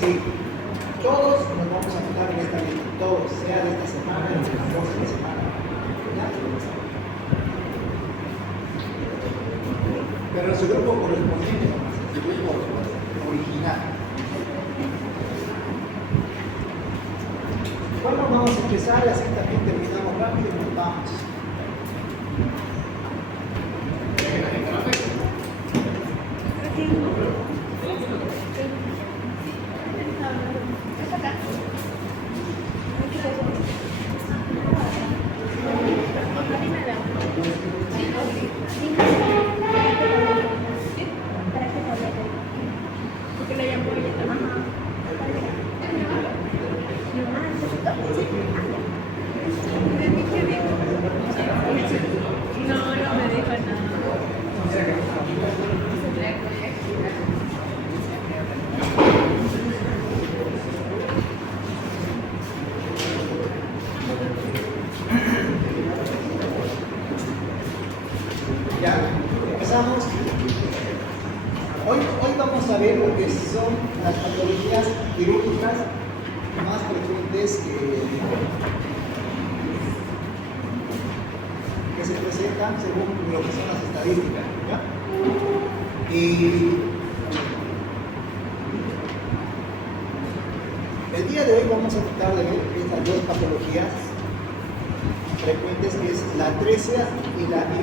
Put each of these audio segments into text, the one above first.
Sí, todos nos vamos a fijar en esta lista, todos, sea de esta semana, de la próxima semana. ¿Ya? Pero en su grupo correspondiente, en su grupo original. Bueno, vamos a empezar, así también terminamos rápido y nos vamos. Ya, empezamos. Hoy vamos a ver lo que son las patologías quirúrgicas más frecuentes que se presentan según lo que son las estadísticas. ¿Ya? Y el día de hoy vamos a tratar de ver estas dos patologías frecuentes, que es la atresia y la hernia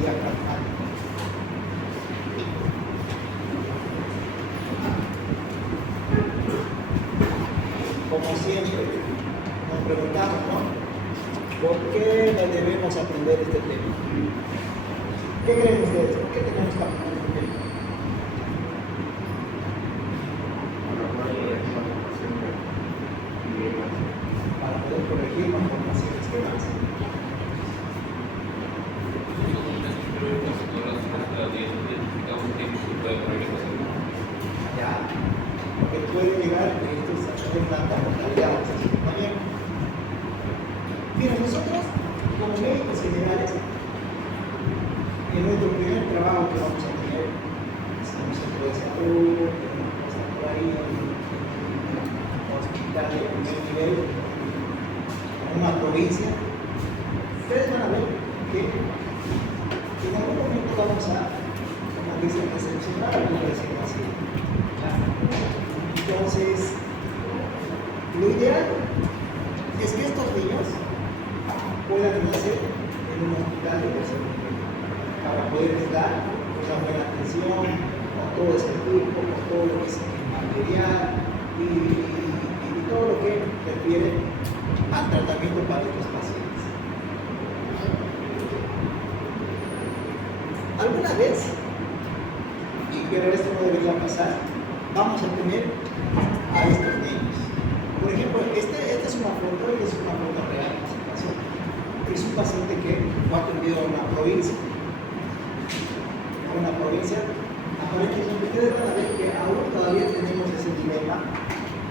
diafragmática. Como siempre, nos preguntamos, ¿no? ¿Por qué debemos aprender este tema? ¿Qué creen ustedes? ¿Por qué tenemos que aprender este tema? Para poder corregir malformaciones. ¿Qué más? Ya, porque puede llegar estos a tener tanta mortalidad. ¿Está bien? Miren, nosotros, como médicos generales, en nuestro primer trabajo que vamos a tener, en un centro de salud, en por ahí, en un hospital de primer nivel, en una provincia, ustedes van a ver que en algún momento vamos a, como dicen, recepcionar a algún recién nacido. Entonces, lo ideal es que estos niños puedan nacer en un hospital de tercer nivel para poderles dar una buena atención con todo ese equipo, con todo lo que es el material y todo lo que refiere al tratamiento para estos pacientes. Alguna vez, pero esto no debería pasar, vamos a tener a estos niños. Por ejemplo, esta es una foto y es una foto real. Es un paciente que fue atendido en una provincia. Aparentemente ustedes van a ver que aún todavía tenemos ese dilema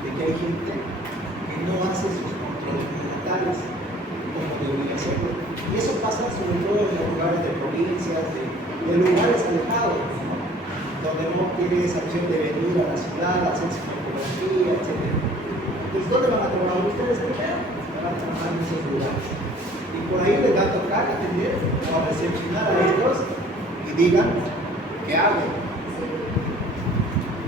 de que hay gente que no hace sus controles prenatales como de obligación. Y eso pasa sobre todo en los lugares de provincias, de lugares alejados, ¿no? Donde no tiene esa opción de venir a la ciudad, a hacer su fotografía, etc. Entonces, ¿dónde van a trabajar ustedes primero? Van a trabajar en esos lugares. Y por ahí les va a tocar atender o a recepcionar a estos y digan, ¿qué hago?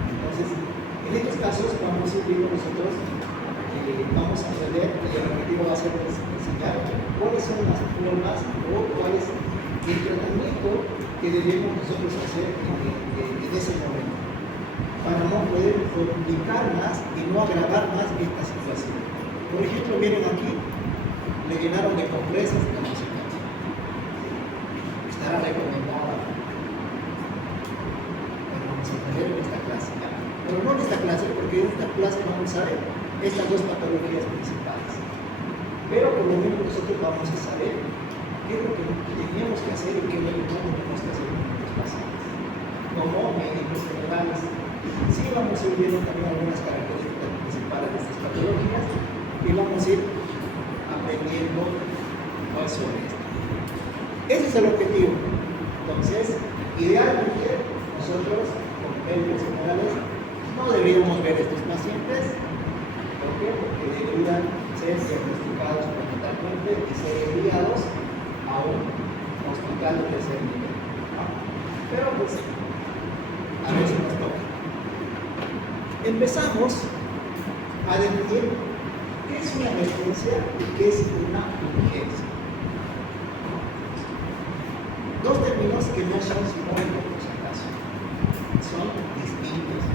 Entonces, en estos casos vamos a ir viendo nosotros, vamos a aprender, y el objetivo va a ser enseñar cuáles son las formas o cuál es el tratamiento que debemos nosotros hacer en ese momento, para no poder complicar más y no agravar más esta situación. Por ejemplo, miren aquí, le llenaron de compresas la música. Estará recomendada. Pero vamos a tener en esta clase. Pero no en esta clase, porque en esta clase vamos a ver estas dos patologías principales. Pero por lo menos nosotros vamos a saber qué es lo que tenemos que hacer y qué es lo que no tenemos que hacer con nuestros pacientes. Como médicos generales, sí vamos a ir viendo también algunas características principales de estas patologías y vamos a ir aprendiendo sobre esto. Ese es el objetivo. Entonces, idealmente, nosotros, como médicos generales, no deberíamos ver a estos pacientes. ¿Por qué? Porque deberían ser diagnosticados prenatalmente y ser enviados a un hospital de tercer nivel, ¿no? Pero pues, a ver si nos toca. Empezamos a definir qué es una emergencia y qué es una urgencia. Dos términos que no son sinónimos, por si acaso. Son distintos.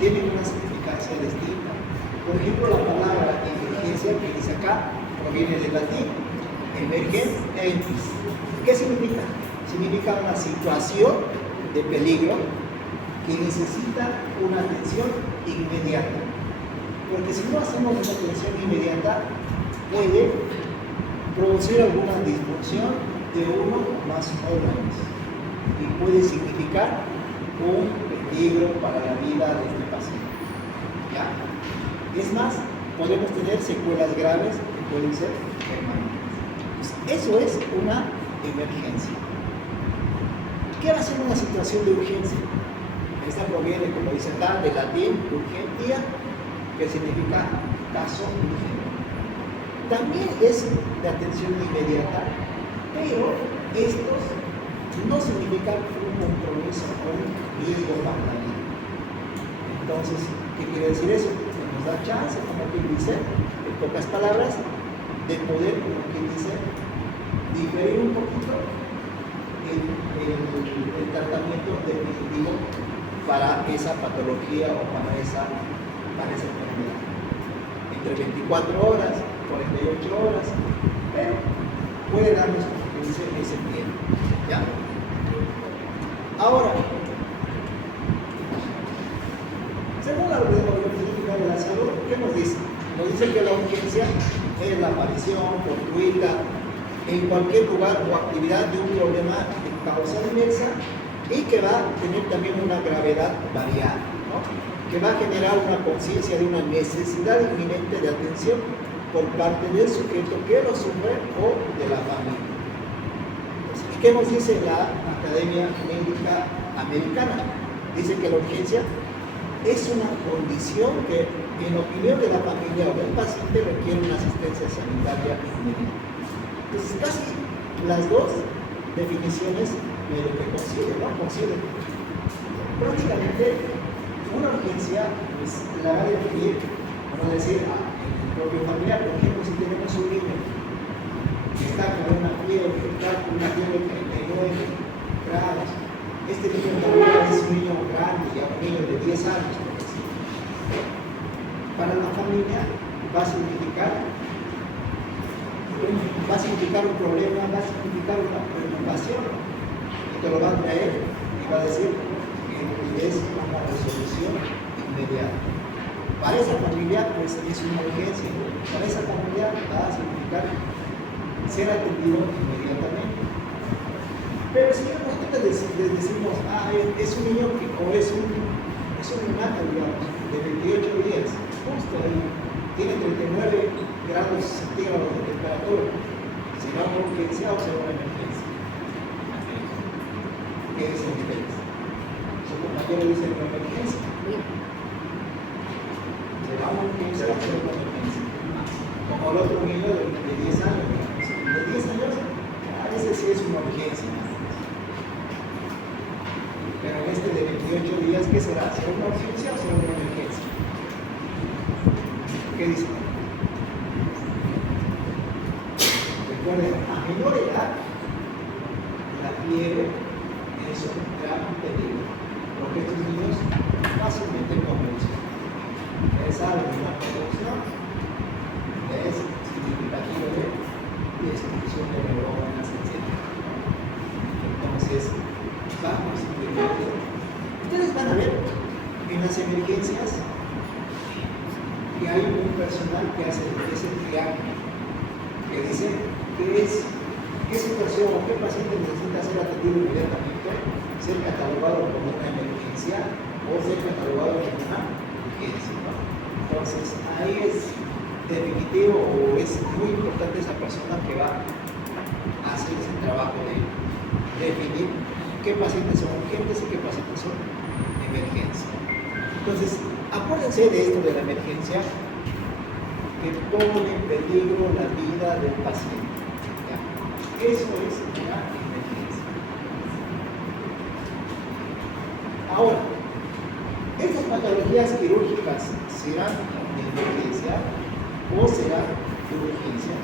Tienen una significancia distinta. Por ejemplo, la palabra emergencia que dice acá proviene del latín emergentis. ¿Qué significa? Significa una situación de peligro que necesita una atención inmediata. Porque si no hacemos esa atención inmediata, puede producir alguna disfunción de uno o más órganos y puede significar un peligro para la vida de este paciente. ¿Ya? Es más, podemos tener secuelas graves que pueden ser permanentes. Pues eso es una emergencia. ¿Qué va a ser una situación de urgencia? Esta proviene, como dice acá, del latín urgentia, que significa caso urgente. También es de atención inmediata, pero estos no significan un compromiso o un riesgo para la vida. Entonces, ¿qué quiere decir eso? Que nos da chance, como quien dice, en pocas palabras, de poder, como quien dice, diferir un poquito el tratamiento definitivo para esa patología o para esa enfermedad. Entre 24 horas, 48 horas, pero puede darnos, como que dice, ese tiempo. ¿Ya? Ahora, según la Organización Mundial de la Salud, ¿qué nos dice? Nos dice que la urgencia es la aparición fortuita en cualquier lugar o actividad de un problema de causa diversa y que va a tener también una gravedad variada, ¿no? Que va a generar una conciencia de una necesidad inminente de atención por parte del sujeto que lo sufre o de la familia. Entonces, ¿y qué nos dice la Academia Médica Americana? Dice que la urgencia es una condición que, en opinión de la familia o del paciente, requiere una asistencia sanitaria inmediata. Entonces, casi las dos definiciones de lo que coinciden, ¿no? Coinciden. Prácticamente, una urgencia pues, la va a definir, vamos a decir, el propio familiar. Por ejemplo, si tenemos un niño que está con una fiebre, de 39 grados, este niño también es un niño grande, ya un niño de 10 años. Para la familia va a significar un problema, va a significar una preocupación, y te lo va a traer y va a decir que es una resolución inmediata. Para esa familia, pues es una urgencia. Para esa familia va a significar ser atendido inmediatamente. Pero si nosotros les decimos, es un niño que, o es un neonato, digamos, de 28 días, justo ahí, tiene 39 grados centígrados de temperatura, será una urgencia o será una emergencia. ¿Qué dicen ustedes? Su compañero dice una emergencia. ¿Será una urgencia o será una emergencia? Como el otro niño de 10 años. De 10 años, a veces sí es una urgencia. Pero en este de 28 días, ¿qué será? ¿Será una urgencia o será una emergencia? ¿Qué dicen? Recuerden, a menor edad, la fiebre es un gran peligro, porque estos niños fácilmente convulsionan. Ustedes saben que una convulsión es significativo de destrucción de neuronas, etc. Entonces, vamos a ver. Ustedes van a ver en las emergencias que hay un personal que hace ese triángulo, que dice qué situación o qué paciente necesita ser atendido inmediatamente, ser catalogado como una emergencia o ser catalogado como una urgencia, ¿no? Entonces, ahí es definitivo o es muy importante esa persona que va a hacer ese trabajo de definir qué pacientes son urgentes y qué pacientes son emergencias. Entonces, acuérdense de esto de la emergencia, que pone en peligro la vida del paciente. ¿Ya? Eso es una emergencia. Ahora, estas patologías quirúrgicas serán de emergencia o serán de urgencia.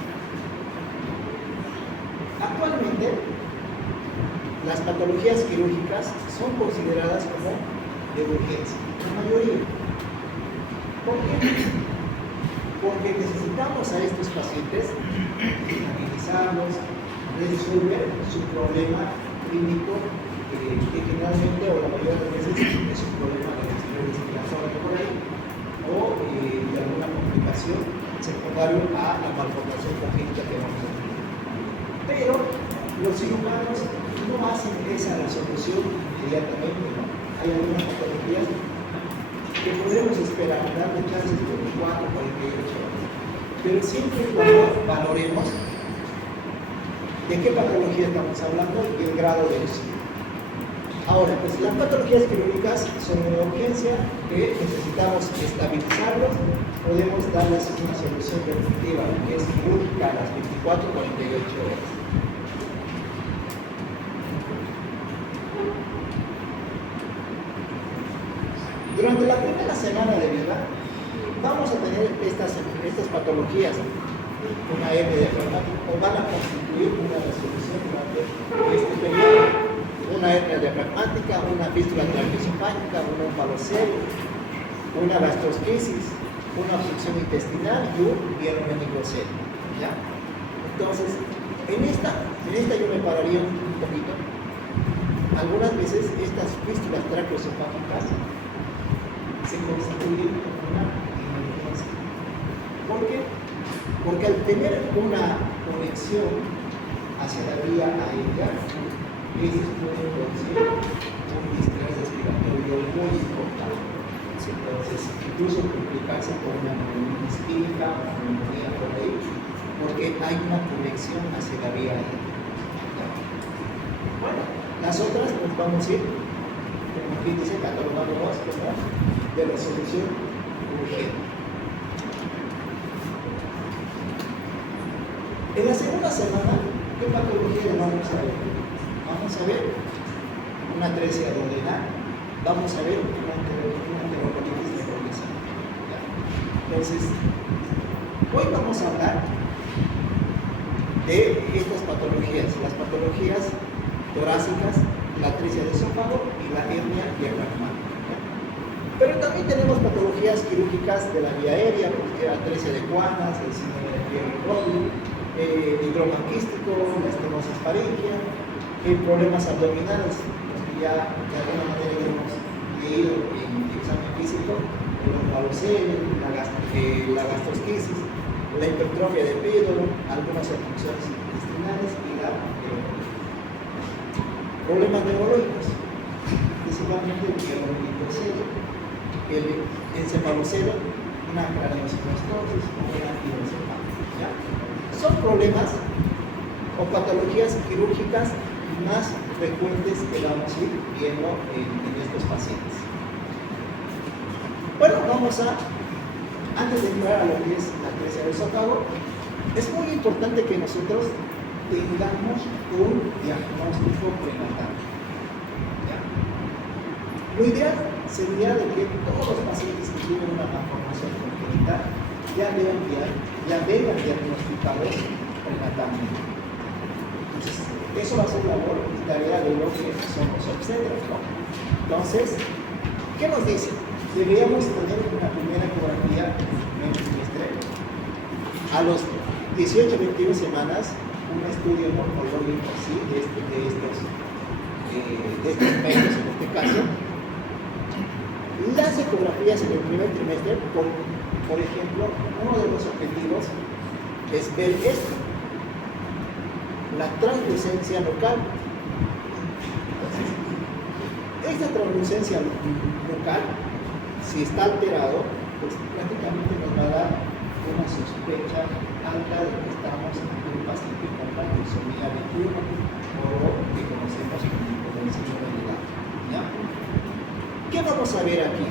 Actualmente, las patologías quirúrgicas son consideradas como de urgencia, la mayoría. ¿Por qué? Porque necesitamos a estos pacientes analizarlos, resolver su problema clínico, que generalmente o la mayoría de las veces es un problema de respiratorio por ahí, o de alguna complicación secundaria a la malformación congénita que vamos a tener. Pero los cirujanos no hacen esa resolución inmediatamente, ¿no? Hay algunas patologías que podemos esperar, darle chances de 24, 48 horas. Pero siempre cuando valoremos de qué patología estamos hablando y el grado de uso. Ahora, pues las patologías quirúrgicas son una urgencia que necesitamos estabilizarlos, podemos darles una solución definitiva que es quirúrgica a las 24, 48 horas. Durante la primera semana de vida vamos a tener estas patologías, una hernia diafragmática, o van a constituir una resolución durante este periodo. Una hernia diafragmática, una fístula traqueosofágica, un omphalocele, una gastrosquisis, una obstrucción intestinal y un hieromeningocele. ¿Ya? Entonces, en esta yo me pararía un poquito. Algunas veces estas fístulas traqueosofágicas se constituyen como una emergencia. ¿Por qué? Porque al tener una conexión hacia la vía aérea, estos pueden producir un distrés respiratorio muy importante. Entonces, incluso complicarse con una neumonía isquémica o una neumonía por ahí, porque hay una conexión hacia la vía aérea. Bueno, las otras nos vamos a ir, como aquí dice, catalogándolas como de resolución urgente. En la segunda semana, ¿qué patología le vamos a ver? Vamos a ver una atresia duodenal, vamos a ver una enterocolitis necrolítica. Entonces, hoy vamos a hablar de estas patologías, las patologías torácicas, la atresia de esófago y la hernia diafragmática. Pero también tenemos patologías quirúrgicas de la vía aérea, porque atresia de Coanas, el síndrome de Pierre-Robin, el hidroma quístico, la estenosis faríngea, problemas abdominales, los que ya de alguna manera hemos leído en el examen físico, el omphalocele, la gastrosquisis, la hipertrofia de pídolo, algunas obstrucciones intestinales y la problemas neurológicos, principalmente el hieromeningocele, el encefalocele, una craneosinostosis o una hidrocefalia. Son problemas o patologías quirúrgicas más frecuentes que vamos a ir viendo en estos pacientes. Bueno, antes de entrar a lo que es la atresia del esófago, es muy importante que nosotros tengamos un diagnóstico prenatal. ¿Ya? Lo ideal sería de que todos los pacientes que tienen una malformación congénita ya vengan diagnosticados prenatalmente. Entonces, eso va a ser labor y tarea de lo que somos obstetras, ¿no? Entonces, ¿qué nos dice? Deberíamos tener una primera ecografía en el trimestre. A los 18-21 semanas, un estudio morfológico ¿sí? de estos medios en este caso. Las ecografías en el primer trimestre, por ejemplo, uno de los objetivos es ver esto, la translucencia local. Entonces, esta translucencia local, si está alterado, pues prácticamente nos va a dar una sospecha alta de que estamos ante un paciente con la trisomía 21 o lo que conocemos como el síndrome de Down. ¿Ya? ¿Qué vamos a ver aquí?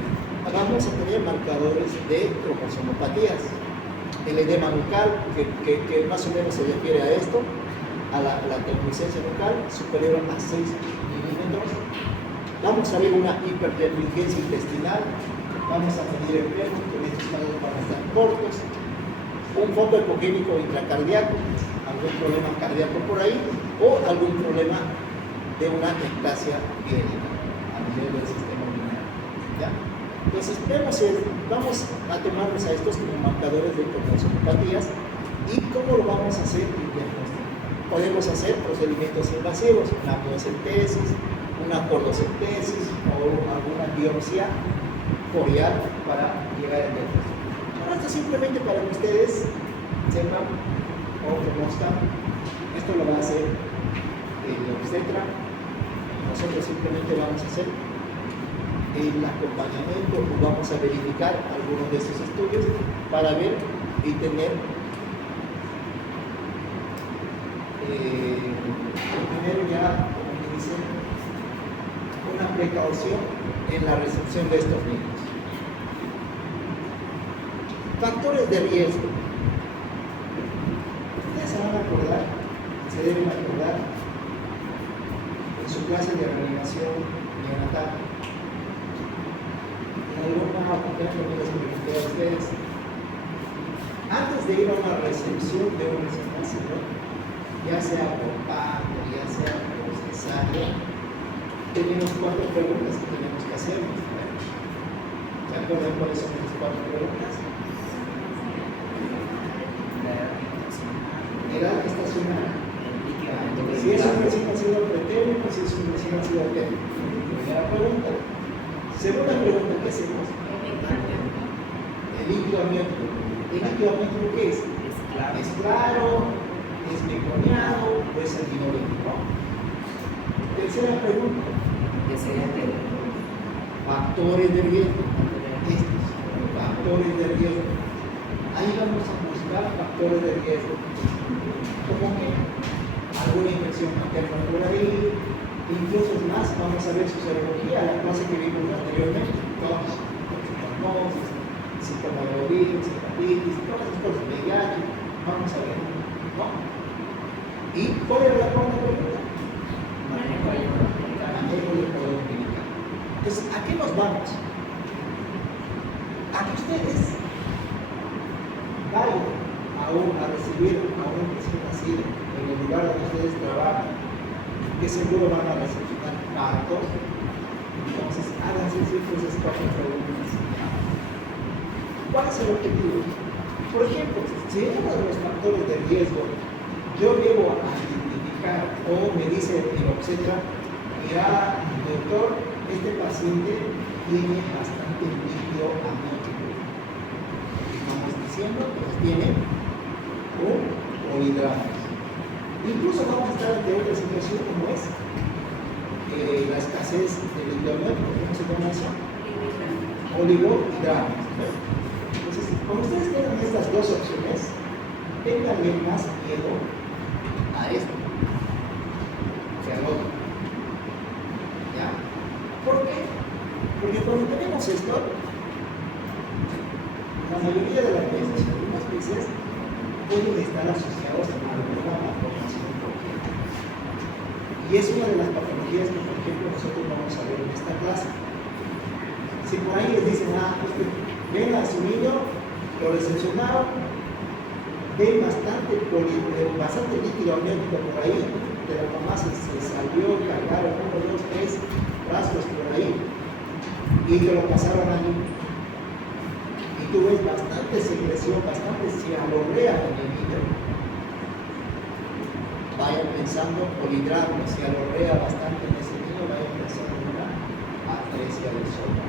vamos a tener marcadores de cromosomopatías. El edema nucal, que más o menos se refiere a esto, a la terminiscencia nucal, superior a 6 milímetros. Vamos a ver una hipertermigencia intestinal. Vamos a medir el peso, que en estos casos van a estar cortos. Un fondo ecogénico intracardíaco, algún problema cardíaco por ahí, o algún problema de una ectasia piérica a nivel del sistema urinario. ¿Ya? Entonces, vamos a tomarnos a estos como marcadores de cromosomopatías. ¿Y cómo lo vamos a hacer? Podemos hacer procedimientos invasivos, una amniocentesis, una cordocentesis o alguna biopsia foliar para llegar al diagnóstico. Ahora, esto simplemente para que ustedes sepan o conozcan, esto lo va a hacer el obstetra. Nosotros simplemente vamos a hacer el acompañamiento o vamos a verificar algunos de esos estudios para ver y tener primero ya, como me dicen, una precaución en la recepción de estos niños. Factores de riesgo. Ustedes se van a acordar, se deben acordar en su clase de reanimación neonatal. En alguna oportunidad también les pregunté a ustedes, antes de ir a una recepción de un recién nacido, ya sea por parto, ya sea por cesárea, tenemos 4 preguntas que tenemos que hacernos. ¿Se acuerdan cuáles son esas 4 preguntas? Edad estacional. Si es un recién nacido pretérmino, si es un recién nacido término. Primera pregunta. Segunda pregunta, ¿qué hacemos? El líquido amniótico. ¿El líquido amniótico qué es? Es claro, es meconiado o es sanguinolento. Tercera pregunta. ¿Qué sería el Factores de riesgo. Estos factores de riesgo. Ahí vamos a buscar factores de riesgo. Como que alguna infección materna por ahí, incluso más, vamos a ver su serología, la clase que vimos anteriormente, todos, citomegalovirus, hepatitis, todas esas cosas, VIH, vamos a ver, ¿no? ¿Y cuál es la cuarta pregunta? Manejo de color clínica. Entonces, ¿a qué nos vamos? A que ustedes vayan a recibir a un recién nacido en el lugar donde ustedes trabajan, que seguro van a recepcionar partos. Entonces, háganse esas 4 preguntas. ¿Cuál es el objetivo? Por ejemplo, si uno de los factores de riesgo yo llego a identificar o me dice el obstetra, mira, doctor, este paciente tiene bastante líquido amniótico. Estamos diciendo que tiene un polihidratos. Incluso vamos a estar ante otra situación como es la escasez del líquido amniótico. ¿Cómo se llama eso? Oligohidratos. Entonces, cuando ustedes tengan estas 2 opciones, ténganle más miedo a esto que al otro. ¿Ya? ¿Por qué? Porque cuando tenemos esto, la mayoría de las veces, algunas veces, pueden estar asociados a alguna malformación congénita. Y es una de las patologías que, por ejemplo, nosotros vamos a ver en esta clase. Si por ahí les dicen, ven a su niño, lo recepcionaron, ven bastante líquido amniótico por ahí, de la mamá se salió, cargaron 1, 2, 3 frascos por ahí, y te lo pasaron allí. Y tú ves bastante secreción, bastante cialorrea en el niño. Vayan pensando polihidratos, cialorrea bastante en ese niño, vayan pensando en una atresia del suelo.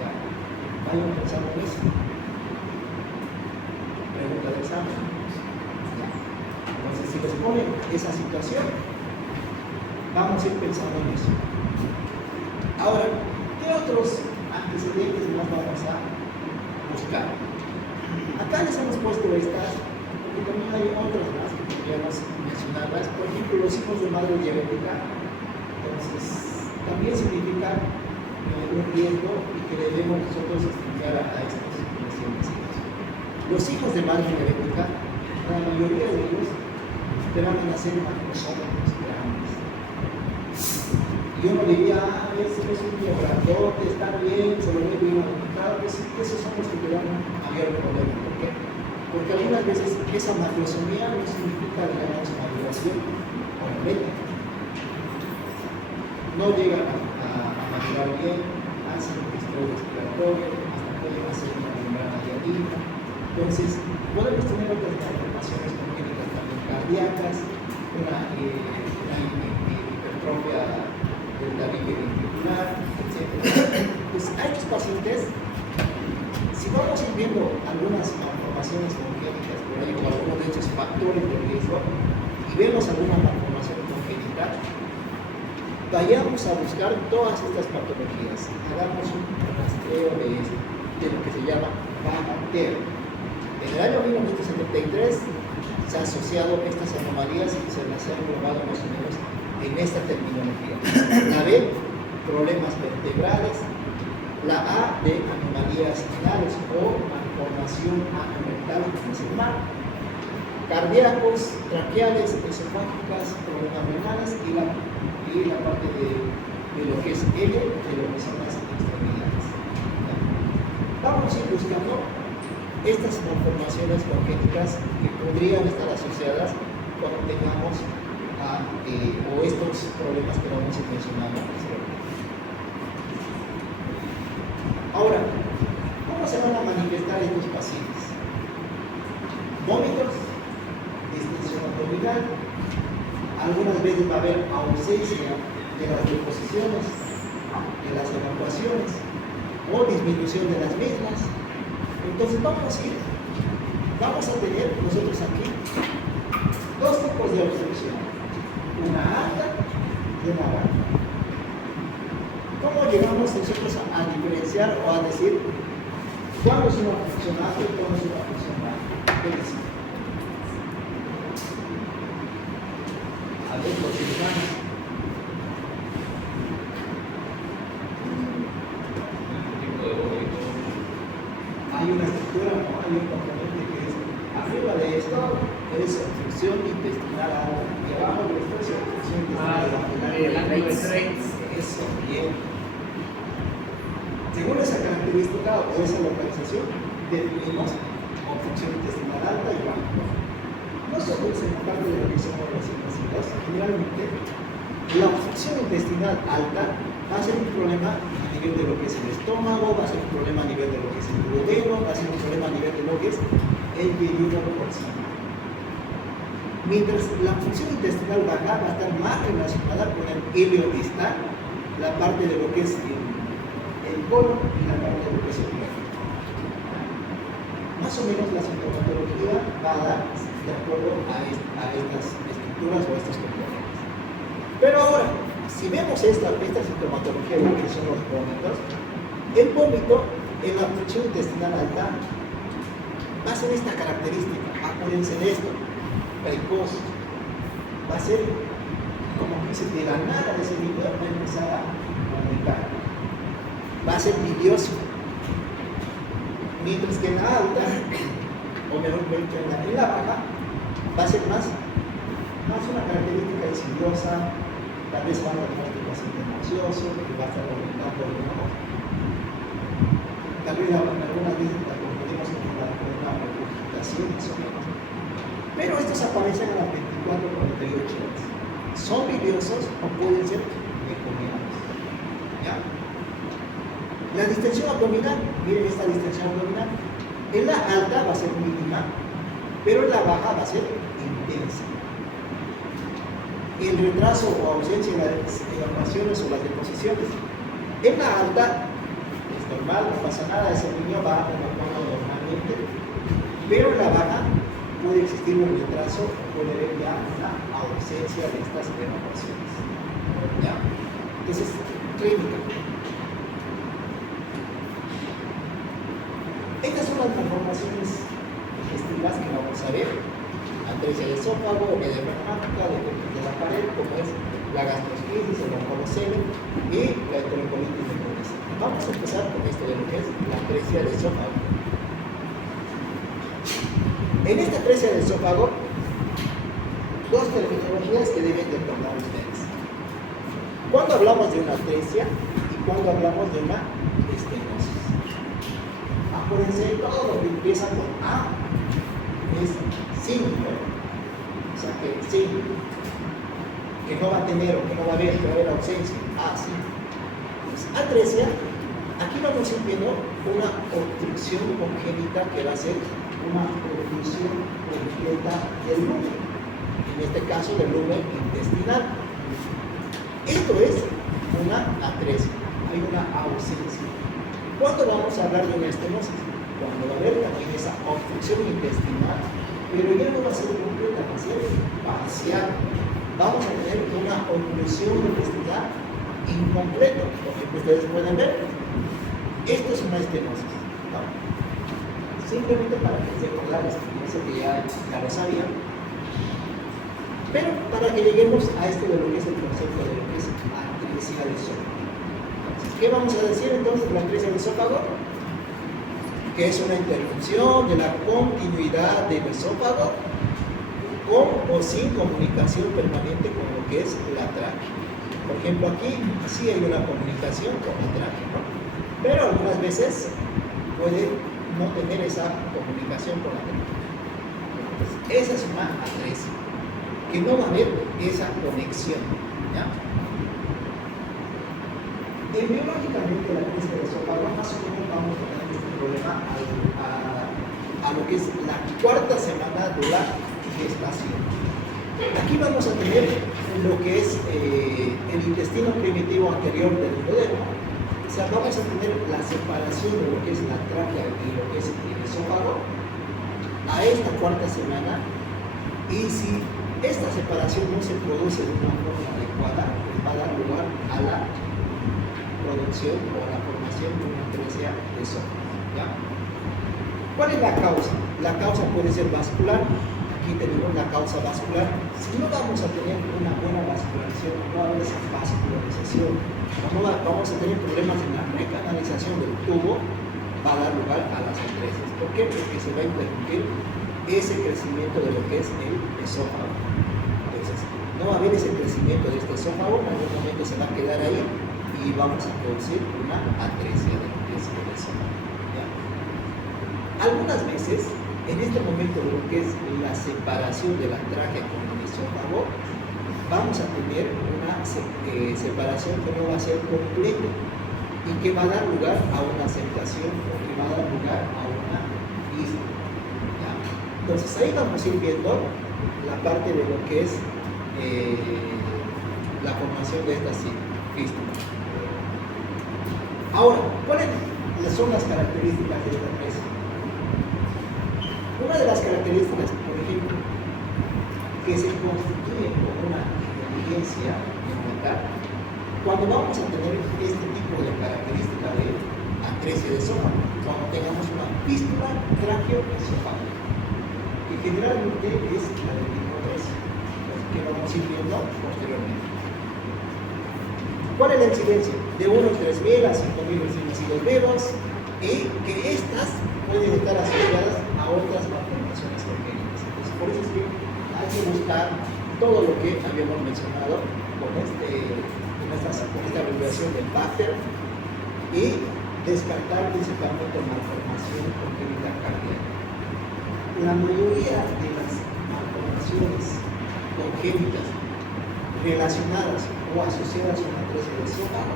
¿Ya? Vayan pensando en eso. Pregunta de examen. ¿Ya? Entonces, si les ponen esa situación, vamos a ir pensando en eso. Ahora, ¿qué otros antecedentes más vamos a buscar? Acá les hemos puesto estas, porque también hay otras más que podríamos mencionarlas. Por ejemplo, los hijos de madre diabética. Entonces, también significa un riesgo y que debemos nosotros explicar a estos recién nacidos. Los hijos de madre diabética, la mayoría de ellos esperan nacer macrosómicos grandes. Y uno diría, ese es un grandote, está bien, se lo ve bien alimentado, pues esos son los que te dan mayor problema. ¿Por qué? Porque algunas veces esa macrosomía no significa, digamos, maduración completa. No llegan a madurar bien, hacen estrés respiratorio, hasta pueden hacer una membrana hialina. Entonces, podemos tener otras malformaciones congénitas también cardíacas, una hipertrofia del tabique ventricular, etc. Pues a estos pacientes, si vamos a ir viendo algunas malformaciones congénitas por ahí, o algunos de estos factores de riesgo, y vemos alguna malformación congénita, vayamos a buscar todas estas patologías, hagamos un rastreo de lo que se llama baja TER. En el año 1973 se han asociado estas anomalías y se las han englobado más o menos en esta terminología. La B, problemas vertebrales; la A, de anomalías renales o malformación anomental, como se llama; cardíacos, traqueales, esofágicas, problemas renales; y la parte de lo que es L, de lo que son las extremidades. Vamos a ir buscando estas malformaciones congénitas que podrían estar asociadas cuando tengamos o estos problemas que vamos a ir mencionando. Ahora, ¿cómo se van a manifestar estos pacientes? Vómitos, distensión abdominal, algunas veces va a haber ausencia de las deposiciones, de las evacuaciones o disminución de las mismas. Entonces vamos a tener nosotros aquí dos tipos de obstrucción, una alta y una baja. ¿Cómo llegamos nosotros a diferenciar o a decir cuándo es una obstrucción alta y cuándo es una obstrucción baja? ¿Qué decir? A ver, los hermanos. Hay una estructura, ¿no? Hay un componente que es arriba de esto es obstrucción intestinal alta y abajo de esto es obstrucción intestinal alta. Eso, bien. Según esa característica o esa localización, definimos obstrucción intestinal alta y baja. Nosotros, en parte de lo que somos los nacidos, generalmente la obstrucción intestinal alta va a ser un problema a nivel de lo que es el estómago, va a ser un problema a nivel de lo que es el duodeno, va a ser un problema a nivel de lo que es el yeyuno porcino. Mientras la función intestinal baja va a estar más relacionada con el ilio distal, la parte de lo que es el colon y la parte de lo que es el hígado. Más o menos la sintomatología va a dar de acuerdo a estas estructuras o a estos componentes. Pero ahora, si vemos esta sintomatología de lo que son los vómitos, el vómito en la función intestinal alta va a ser esta característica, acuérdense de esto, precoz, va a ser como que dice, de la nada de ese niño va a empezar a vomitar, va a ser bilioso, mientras que en la alta, o mejor dicho en la baja, va a ser más una característica insidiosa. Tal vez van a tener un paciente ansioso, que va a estar vomitando de nuevo. Tal vez algunas veces la confundimos con una regurgitación, más o menos. Pero estos aparecen a las 24-48 horas. Son biliosos o pueden ser ecomianos. ¿Ya? La distensión abdominal, miren esta distensión abdominal. En la alta va a ser mínima, pero en la baja va a ser intensa. El retraso o ausencia de las evacuaciones o las deposiciones. En la alta es normal, no pasa nada, ese niño va evacuando normalmente, pero en la baja puede existir un retraso o puede haber ya una ausencia de estas evacuaciones. ¿Ya? Entonces, clínica. Estas son las malformaciones digestivas que vamos a ver: atresia del esófago, edema hepática, defectos de la pared, como es la gastrosquisis, el oncolocele y la enterocolitis necrotizante. Vamos a empezar con esto de lo que es la atresia del esófago. En esta atresia del esófago, dos terminologías que deben de tomar ustedes. Cuando hablamos de una atresia y cuando hablamos de una estenosis. Acuérdense, todo lo que empieza con A es síndrome. O sea que sí, que no va a tener o que no va a haber, que va a haber ausencia. Ah, sí. Pues, atresia, aquí vamos a ir viendo una obstrucción congénita que va a ser una obstrucción completa del lumen. En este caso del lumen intestinal. Esto es una atresia, hay una ausencia. ¿Cuándo vamos a hablar de una estenosis? Cuando va a haber también esa obstrucción intestinal, pero ya no va a ser completa, va a ser parcial. Vamos a tener una oclusión intestinal incompleta, porque ustedes pueden ver, esto es una estenosis, ¿no? Simplemente para que se recordarles, pienso que ya lo sabían, pero para que lleguemos a esto de lo que es el concepto de lo que es atresia del esófago. Entonces, ¿qué vamos a decir entonces de la atresia del esófago? Que es una interrupción de la continuidad del esófago con o sin comunicación permanente con lo que es la tráquea. Por ejemplo, aquí sí hay una comunicación con la tráquea, ¿no? Pero algunas veces puede no tener esa comunicación con la tráquea. Entonces, esa es una atresia, que no va a haber esa conexión, ¿ya? Biológicamente la atresia del esófago más o menos vamos a tener este problema a lo que es la cuarta semana de la gestación. Aquí vamos a tener lo que es el intestino primitivo anterior del duodeno. O sea, vamos a tener la separación de lo que es la tráquea y lo que es el esófago a esta cuarta semana, y si esta separación no se produce de una forma adecuada, pues va a dar lugar a la producción o a la formación de una atresia de esófago, ¿ya? ¿Cuál es la causa? La causa puede ser vascular. Aquí tenemos la causa vascular. Si no vamos a tener una buena vascularización, no va a haber esa vascularización, vamos a tener problemas en la recanalización del tubo, va a dar lugar a las atresias. ¿Por qué? Porque se va a interrumpir ese crecimiento de lo que es el esófago. Entonces, no va a haber ese crecimiento de este esófago, en algún momento se va a quedar ahí y vamos a producir una atresia de lo que es el esófago, ¿ya? Algunas veces, en este momento de lo que es la separación de la tráquea con el esófago, vamos a tener una separación que no va a ser completa y que va a dar lugar a una aceptación o que va a dar lugar a una fístula. Entonces ahí vamos a ir viendo la parte de lo que es la formación de estas fístulas. Ahora, ¿cuáles son las características de esta atresia? Una de las características, por ejemplo, que se constituye como una evidencia mental, cuando vamos a tener este tipo de característica de atresia de esófago, cuando tengamos una fístula tráqueo-esofágica, que generalmente es la del tipo 3, que vamos a ir viendo posteriormente. ¿Cuál es la incidencia? De unos 3.000 a 5.000 recién nacidos vivos, y que estas pueden estar asociadas a otras malformaciones congénitas. Entonces, por eso es que hay que buscar todo lo que habíamos mencionado con esta abreviación del Baxter y descartar principalmente malformación congénita cardíaca. La mayoría de las malformaciones congénitas relacionadas o asociadas a una atresia del esófago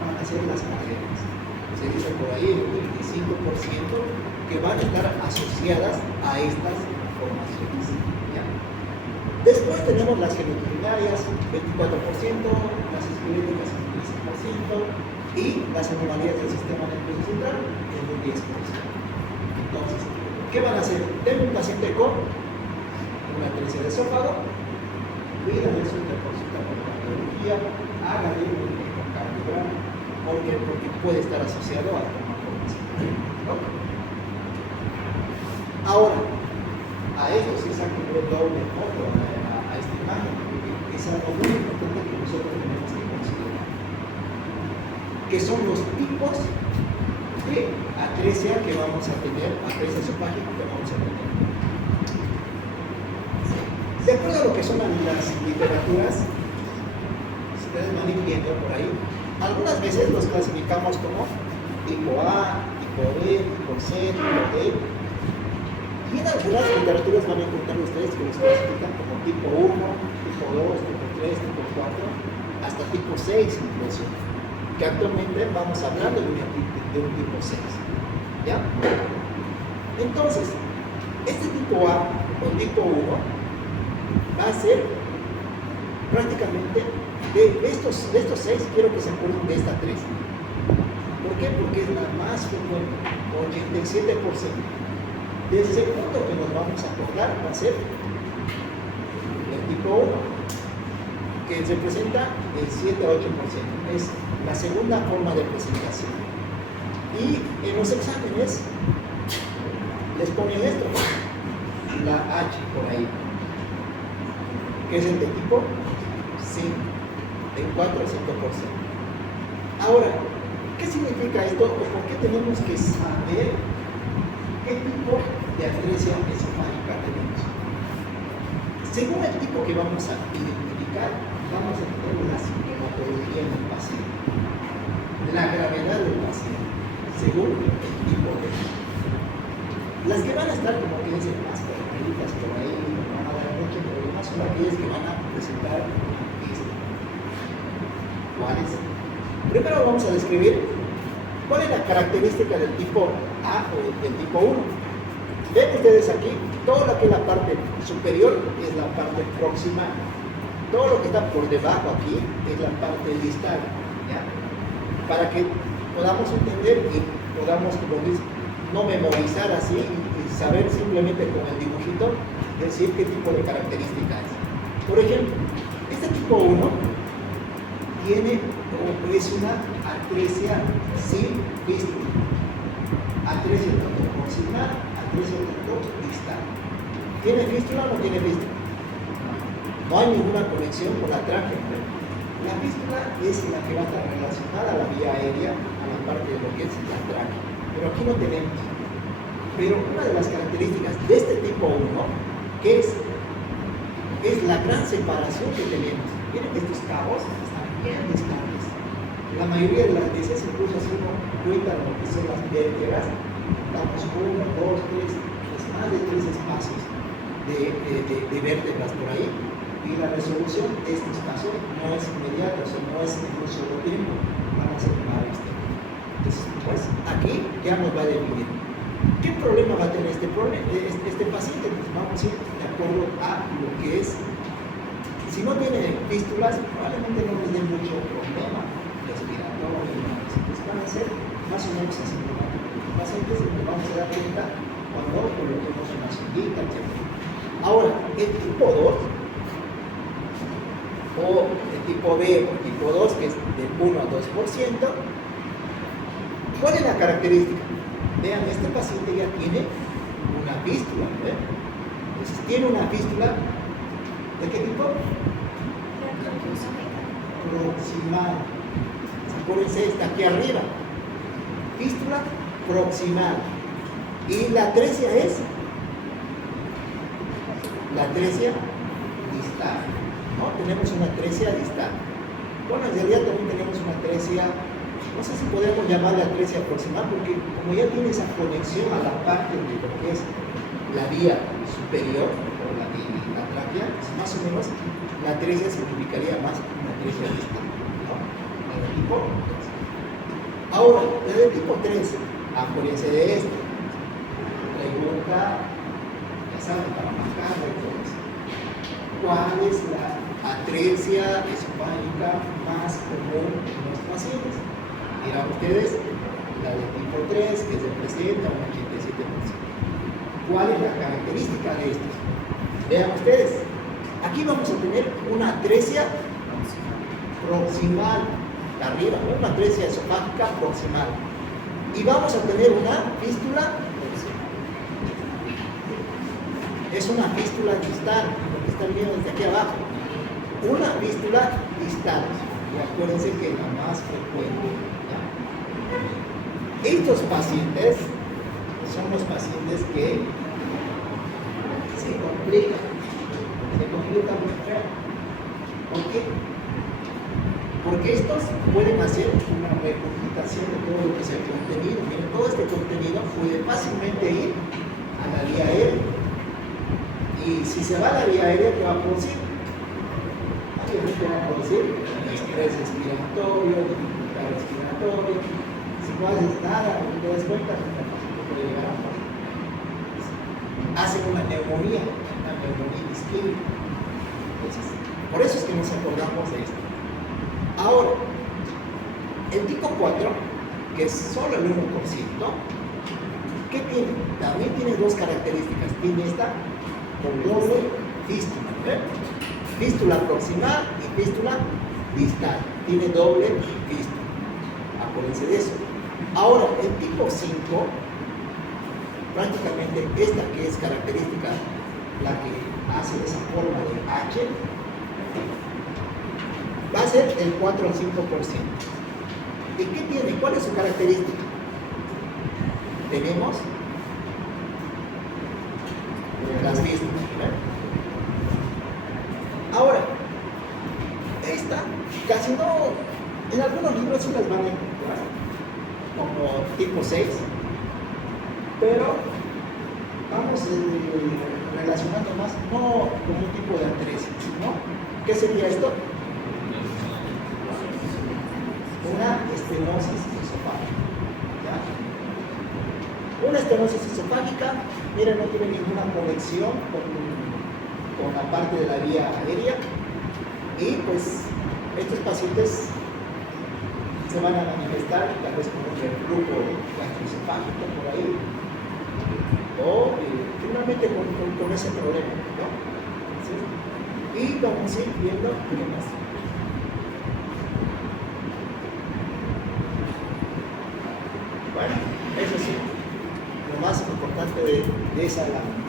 van a ser las cardíacas. Se dice por ahí el 25% que van a estar asociadas a estas malformaciones, ¿ya? Después tenemos las genitourinarias, 24%, las esqueléticas, 15%, y las anomalías del sistema nervioso central, en un 10%. Entonces, ¿qué van a hacer? Tengo un paciente con una atresia de esófago, cuídame su consulta por cardiología, hágale un ecocardiograma. ¿Por qué? Porque puede estar asociado a esta malformación, ¿no? Ahora, a esto sí es que le doble foto a esta imagen, porque es algo muy importante que nosotros tenemos que considerar. que son los tipos de atresia que vamos a tener, atresia esofágica que vamos a tener. De acuerdo a lo que son las literaturas, ustedes van a ir viendo por ahí, algunas veces los clasificamos como tipo A, tipo B, tipo C, tipo D. Y en algunas literaturas van a encontrar ustedes que los clasifican como tipo 1, tipo 2, tipo 3, tipo 4, hasta tipo 6 incluso. Que actualmente vamos hablando de un tipo 6. ¿Ya? Entonces, este tipo A o tipo 1 va a ser prácticamente de estos 6, quiero que se acuerden de esta 3. ¿Por qué? Porque es la más frecuente, 87%. Del segundo que nos vamos a acordar va a ser el tipo 1, que representa el 7 a 8%. Es la segunda forma de presentación. Y en los exámenes les ponen esto, la H por ahí, que es el de tipo 5, del 4 a 5%. Ahora, ¿qué significa esto? ¿O por qué tenemos que saber qué tipo de atresia esofágica tenemos? Según el tipo que vamos a identificar, vamos a tener una sintomatología en el paciente, la gravedad del paciente, según el tipo de. Las que van a estar como que dicen más características por ahí, no van a dar mucho problema, son aquellas que van a presentar esto. ¿Cuáles? Primero vamos a describir cuál es la característica del tipo A o del tipo 1. Ven ustedes aquí, todo lo que es la parte superior es la parte proximal. Todo lo que está por debajo aquí es la parte distal, ¿ya? Para que podamos entender y podamos, como dice, no memorizar así y saber simplemente con el dibujito decir qué tipo de característica es. Por ejemplo, este tipo 1 tiene o es una atresia sin fístula. Atresia tanto proximal, atresia tanto distal. ¿Tiene fístula o no tiene fístula? No hay ninguna conexión con la tráquea. La fístula es la que va a estar relacionada a la vía aérea, a la parte de lo que es la tráquea. Pero aquí no tenemos. Pero una de las características de este tipo 1, que es la gran separación que tenemos. Miren, estos cabos están bien distantes. La mayoría de las veces, incluso si uno cuenta lo que son las vértebras, damos 1, 2, 3, es más de 3 espacios de vértebras por ahí. Y la resolución de estos casos no es inmediata, o sea, no es en un solo tiempo, van a ser varios tiempos. Entonces, pues aquí ya nos va a definir. ¿Qué problema va a tener este paciente? Pues vamos a ir de acuerdo a lo que es. Si no tiene fístulas, probablemente no les dé mucho problema respiratorio. Entonces van a ser más o menos asintomáticos. Los pacientes nos vamos a dar cuenta cuando coloquemos una sonda, etc. Ahora, el tipo 2 o el tipo B o el tipo 2, que es del 1 a 2%, ¿cuál es la característica? Vean, este paciente ya tiene una fístula, ¿eh? Entonces tiene una fístula, ¿de qué tipo? Proximal. Acuérdense, está aquí arriba. Fístula proximal. Y la atresia es la atresia distal. ¿No? Tenemos una atresia distal. Bueno, en realidad también tenemos una atresia, no sé si podemos llamarla atresia proximal, porque como ya tiene esa conexión a la parte de lo que es la vía superior, o la tráquea, pues más o menos la atresia significaría más una atresia distal, ¿no? La del tipo 3. Ahora, la del tipo 3, acuérdense de esto. Pregunta, ya saben, para marcar y todo eso. ¿Cuál es la atresia esofágica más común en los pacientes? Miren ustedes, la de tipo 3, que representa un 87%. ¿Cuál es la característica de estos? Vean ustedes, aquí vamos a tener una atresia proximal, arriba, una atresia esofágica proximal. Y vamos a tener una fístula, es una fístula distal, lo que están viendo desde aquí abajo. Una fístula distal, y acuérdense que es la más frecuente, ¿ya? Estos pacientes son los pacientes que se complican muy feo. ¿Por qué? Porque estos pueden hacer una regurgitación de todo lo que es el contenido. Miren, todo este contenido puede fácilmente ir a la vía aérea. Y si se va a la vía aérea, ¿qué va a producir? Obviamente va a producir estrés respiratorio, dificultad respiratoria. Si no haces nada, no te das cuenta, el paciente puede llegar a morir. Hacen una neumonía isquémica. Entonces, por eso es que nos acordamos de esto. Ahora, el tipo 4, que es solo el 1%, ¿qué tiene? También tiene dos características. Tiene esta con doble fístula, ¿eh? Fístula proximal y fístula distal. Tiene doble fístula. Acuérdense de eso. Ahora, el tipo 5, prácticamente esta que es característica, la que hace esa forma de H, va a ser el 4 al 5%. ¿Y qué tiene? ¿Cuál es su característica? Tenemos las fístulas, ¿verdad? Ahora, esta casi no, en algunos libros sí las van a encontrar como tipo 6, pero vamos relacionando más, no como un tipo de atresia, ¿no? ¿Qué sería esto? Una estenosis esofágica, ¿ya? Una estenosis esofágica, miren, no tiene ninguna conexión con la parte de la vía aérea, y pues estos pacientes se van a manifestar tal vez con un reflujo gastroesofágico por ahí, o finalmente con ese problema, ¿no? ¿Sí? Y vamos a ir viendo qué más. Bueno, eso sí, lo más importante de esa lámina.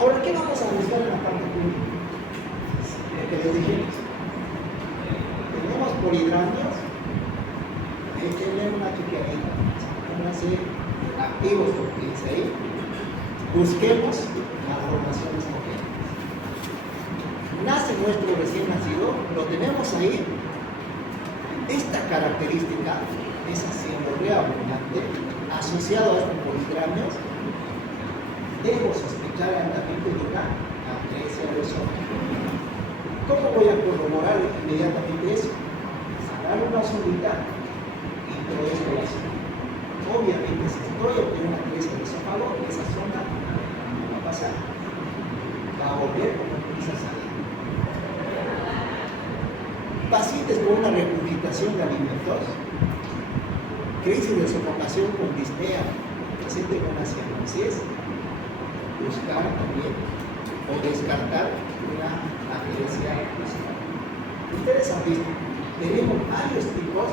Ahora, ¿qué vamos a buscar en la parte clínica? Lo que les dijimos. Tenemos polidrámios, échenle una chequeadita, pónganse activos porque dice ahí. Busquemos malformaciones congénitas. Nace nuestro recién nacido, lo tenemos ahí. Esta característica es haciendo reabundante, asociado a estos polidrámios, debo sospechar altamente de una atresia de esófago. ¿Cómo voy a corroborar inmediatamente eso? Sacar una sondita y todo esto lo hace. Obviamente, si estoy ante una atresia de esófago, esa sonda no va a pasar. Va a volver como empieza a salir. Pacientes con una regurgitación de alimentos, crisis de sofocación con disnea, presente con una cianosis, buscar también o descartar una atresia esofágica. Ustedes han visto, tenemos varios tipos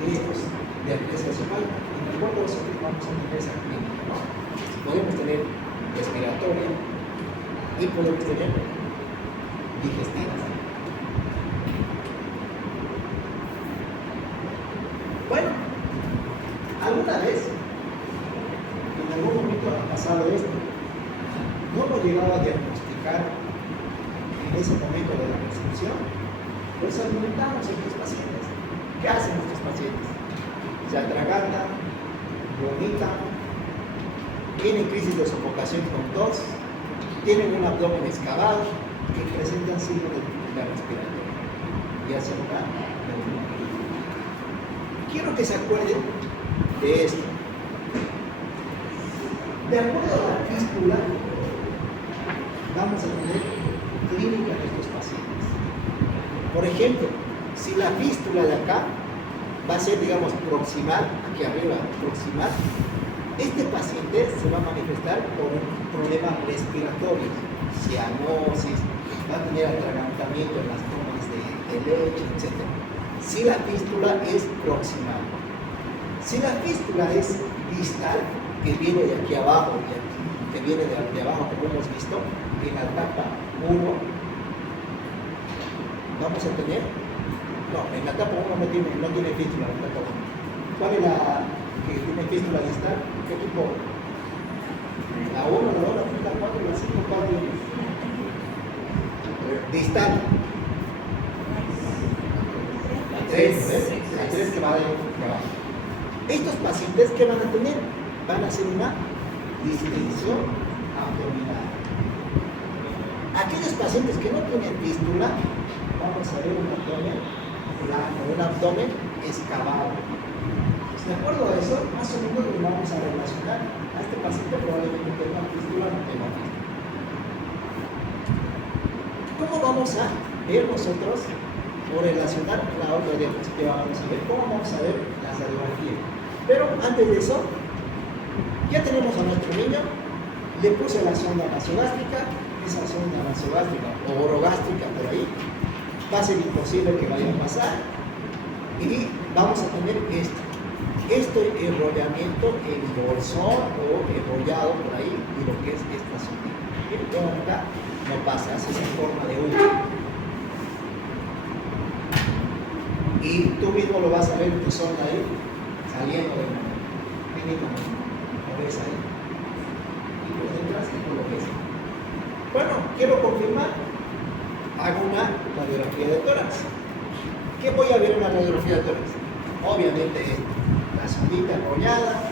de estos de atresia esofágica. En el cual nosotros vamos a tener esa clínica, ¿no? Podemos tener respiratoria y podemos tener digestiva. Bueno, alguna vez, en algún momento ha pasado esto, no hemos llegado a diagnosticar en ese momento de la prescripción, pues alimentamos a estos pacientes. ¿Qué hacen estos pacientes? Se atragantan, vomitan, tienen crisis de sofocación con tos, tienen un abdomen excavado y presentan signos de dificultad respiratoria y hacen una neumonía. Quiero que se acuerden de esto. De acuerdo a la fístula, vamos a tener clínica de estos pacientes. Por ejemplo, si la fístula de acá va a ser, digamos, proximal, aquí arriba, proximal, este paciente se va a manifestar con un problema respiratorio, cianosis, va a tener atragantamiento en las tomas de leche, etc. Si la fístula es proximal. Si la fístula es distal, que viene de aquí abajo, que viene de aquí abajo, como hemos visto, en la etapa 1, vamos a tener No, en la etapa 1 no tiene fístula, en la etapa 1. ¿Cuál es la que tiene fístula distal? ¿Qué tipo? La 1, la 2, la 3, la 4, la 5, ¿cuál tiene? Distal. La 3, ¿ves? La 3 que va de abajo. Estos pacientes, ¿qué van a tener? Van a hacer una distensión abdominal. Aquellos pacientes que no tienen fístula, vamos a ver un abdomen plano, un abdomen excavado. De acuerdo a eso, más o menos lo vamos a relacionar. A este paciente probablemente tenga fístula, no tenga fístula. ¿Cómo vamos a ver nosotros o relacionar la otra diapositiva? Vamos a ver cómo vamos a ver la radiografía. Pero antes de eso, ya tenemos a nuestro niño, le puse la sonda nasogástrica, esa sonda nasogástrica o orogástrica por ahí, va a ser imposible que vaya a pasar y vamos a tener este enrollamiento en bolsón o enrollado por ahí y lo que es esta sonda. Miren, acá no pasa, hace esa forma de U. Y tú mismo lo vas a ver en tu sonda ahí, saliendo de mínimo, lo ves ahí. Y por detrás y tú lo ves. Bueno, quiero confirmar, hago una radiografía de tórax. ¿Qué voy a ver en la radiografía de tórax? Obviamente la sondita enrollada.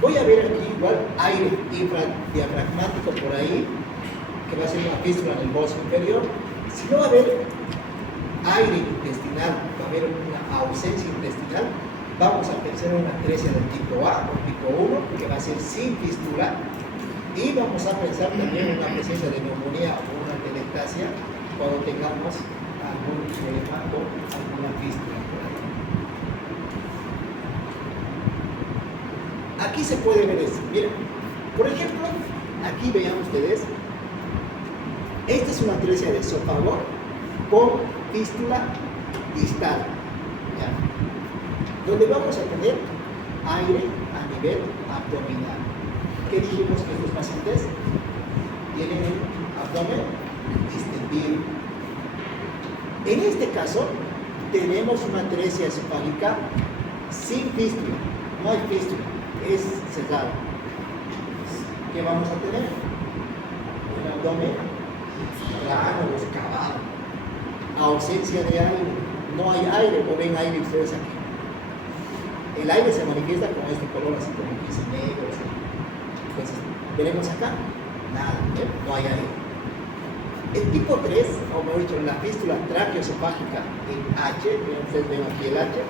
Voy a ver aquí igual aire infradiafragmático por ahí, que va a ser una fístula en el bolso inferior. Si no va a haber aire intestinal, va a haber una ausencia intestinal, vamos a pensar en una atresia del tipo A o tipo 1, que va a ser sin fístula. Y vamos a pensar también en una presencia de neumonía o una atelectasia cuando tengamos algún problema o alguna fístula por ahí. Aquí se puede ver esto. Miren, por ejemplo, aquí vean ustedes, esta es una atresia de esófago con fístula distal, ¿ya? Donde vamos a tener aire a nivel abdominal. ¿Qué dijimos que estos pacientes tienen el abdomen distendido? En este caso, tenemos una atresia esofágica sin fístula, no hay fístula, es cerrado. ¿Qué vamos a tener? Un abdomen plano, excavado, ausencia de aire, no hay aire, o ven aire ustedes aquí. El aire se manifiesta con este color así como que es negro, así. Entonces, veremos acá, nada, no hay aire. El tipo 3, o mejor dicho, la fístula traqueoesofágica en H, ustedes ven aquí el H,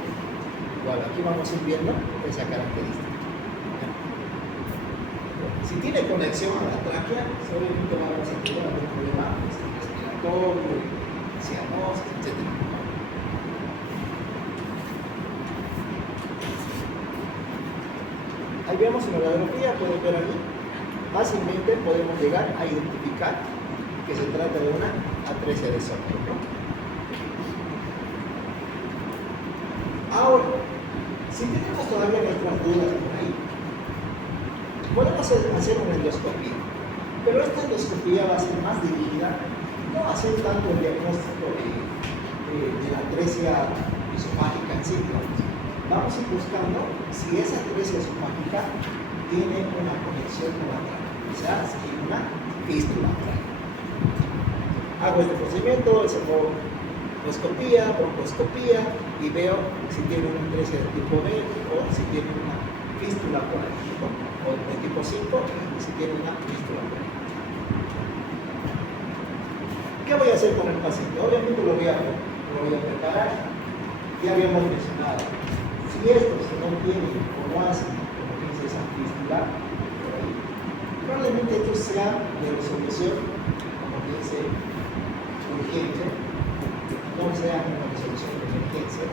igual aquí vamos a ir viendo esa característica. Si tiene conexión a la tráquea, obviamente vamos a tener algún problema respiratorio, cianosis, etc. Ahí vemos en la radiografía, pueden ver ahí, fácilmente podemos llegar a identificar que se trata de una atresia de esófago, ¿no? Ahora, si tenemos todavía nuestras dudas por ahí, podemos hacer una endoscopía, pero esta endoscopía va a ser más dirigida, no va a ser tanto el diagnóstico de la atresia esofágica en sí, vamos a ir buscando si esa atresia esofágica tiene una conexión con la tráquea, o sea, si tiene una fístula tráquea. Hago este procedimiento, esofagoscopía, broncoscopía y veo si tiene una atresia de tipo B o si tiene una fístula por ahí, o de tipo 5 si tiene una fístula por ahí. ¿Qué voy a hacer con el paciente? Obviamente lo voy a preparar. Ya habíamos mencionado, si estos no tienen o no hacen, como dice esa fístula por ahí, probablemente esto sea de resolución, como dice, urgente, no sea una resolución de emergencia.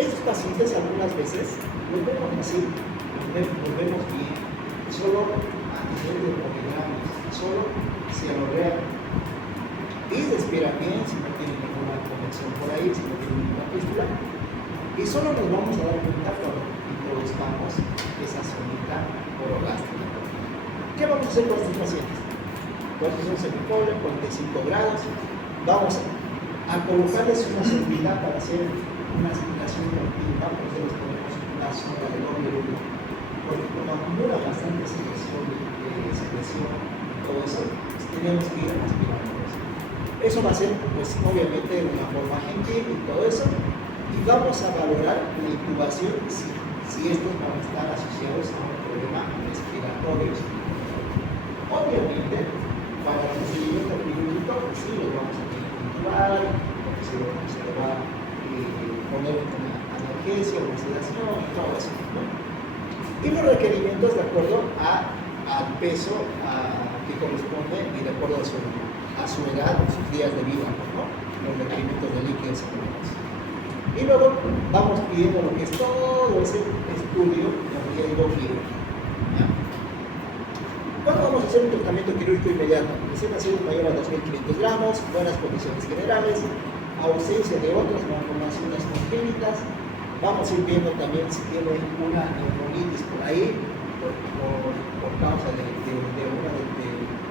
Estos pacientes algunas veces los vemos así, los vemos bien, solo a nivel de hemogramos, solo si alorrean y respiran bien, si no tienen ninguna conexión por ahí, si no tienen ninguna fístula, y solo nos vamos a dar cuenta cuando introduzcamos esa sonita orogástrica. ¿Qué vamos a hacer con estos pacientes? Posición semipobre, 45 grados. Vamos a Al colocarles una sonda para hacer una aspiración continua, pues les ponemos una sonda de doble uno, porque como acumula bastante secreción, todo eso, pues tenemos que ir aspirando eso. Eso va a ser, pues obviamente, una forma gentil y todo eso, y vamos a valorar la intubación si estos van a estar asociados a un problema respiratorio. Obviamente, para el procedimiento quirúrgico, pues sí, los vamos a tener que intubar, porque se le va a poner una analgesia, una sedación y todo eso, ¿no? Y los requerimientos de acuerdo al peso que corresponde y de acuerdo a su edad, a sus días de vida, ¿no? Los requerimientos de líquidos sanguíneos. Y luego vamos pidiendo lo que es todo ese estudio de riesgo quirúrgico. ¿Cuándo vamos a hacer un tratamiento quirúrgico inmediato? Presentación mayor a 2.500 gramos, buenas condiciones generales, ausencia de otras malformaciones congénitas. Vamos a ir viendo también si tiene una neumonitis por ahí, por causa de una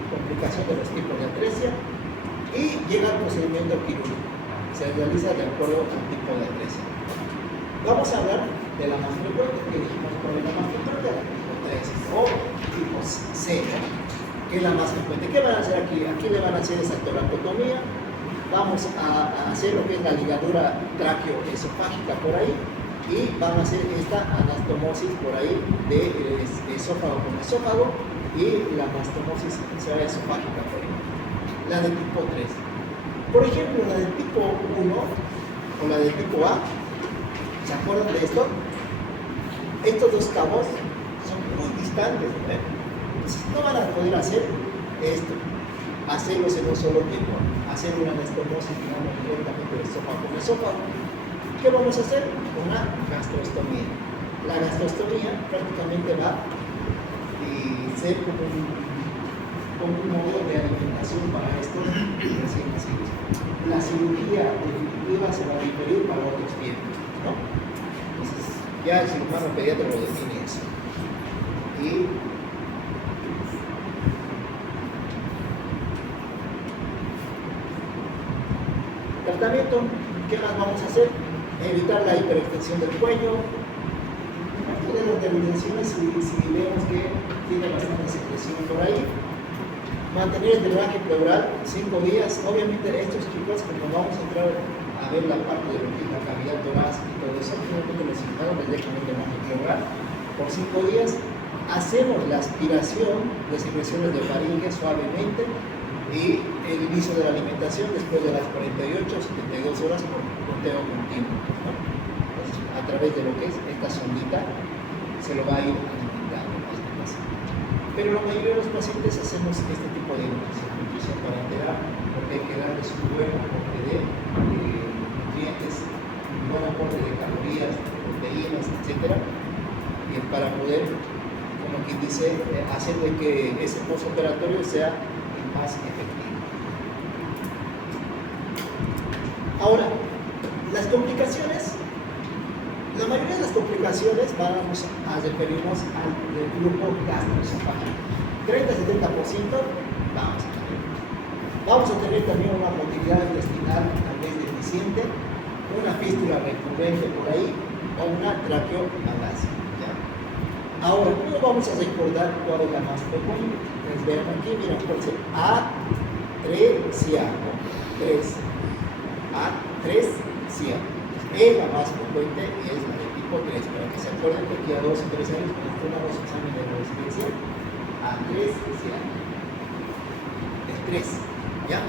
complicación de los tipos de atresia. Y llega al procedimiento quirúrgico. Se realiza de acuerdo al tipo de atresia. Vamos a hablar de la más frecuente, que dijimos problema más frecuente, la tipo 3 o tipo C, que es la más frecuente. ¿Qué van a hacer aquí? Aquí le van a hacer esa toracotomía. Vamos a hacer lo que es la ligadura tráqueo-esofágica por ahí y van a hacer esta anastomosis por ahí de esófago con esófago y la anastomosis esofágica por ahí. La de tipo 3. Por ejemplo, la del tipo 1 o la del tipo A, ¿se acuerdan de esto? Estos dos cabos son muy distantes, ¿no? Entonces no van a poder hacer esto, hacerlos en un solo tiempo, hacer una anastomosis, digamos, directamente de esófago con esófago. ¿Qué vamos a hacer? Una gastrostomía. La gastrostomía prácticamente va a ser como un modo de alimentación para estos recién nacidos. La cirugía definitiva se va a diferir para otros tiempos, ¿no? Entonces, ya el cirujano pediatra lo define eso. Y tratamiento, ¿qué más vamos a hacer? Evitar la hiperextensión del cuello. Esto de las terminaciones, si vemos que tiene bastante secreción por ahí. Mantener el drenaje pleural 5 días. Obviamente estos chicos, como vamos a entrar a ver la parte de lo que es la cavidad torácica y todo eso, finalmente los cirujanos les dejan el drenaje pleural por 5 días. Hacemos la aspiración de secreciones de faringe suavemente y el inicio de la alimentación después de las 48 o 72 horas por conteo continuo, ¿no? Entonces, a través de lo que es esta sondita se lo va a ir alimentando a este paciente. Pero la mayoría de los pacientes hacemos este tipo de nutrición parenteral porque hay que darles un buen aporte de nutrientes, un buen aporte de calorías, de proteínas, etc. Para poder, como quien dice, hacer de que ese postoperatorio sea el más efectivo. Ahora, las complicaciones, la mayoría de las complicaciones vamos a referirnos al grupo gastroesofágico. 30-70% vamos a tener. Vamos a tener también una motilidad intestinal tal vez deficiente, una fístula recurrente por ahí o una traqueomalacia. Ahora, ¿cómo vamos a recordar cuál es la más frecuente? Pues vean aquí, miren, por ser atresiaco, 3. Atresiaco. Es la más frecuente y es la de tipo 3. Para que se acuerden que aquí a 2 o 3 años, cuando tomamos examen de residencia, atresiaco. El 3. ¿Ya?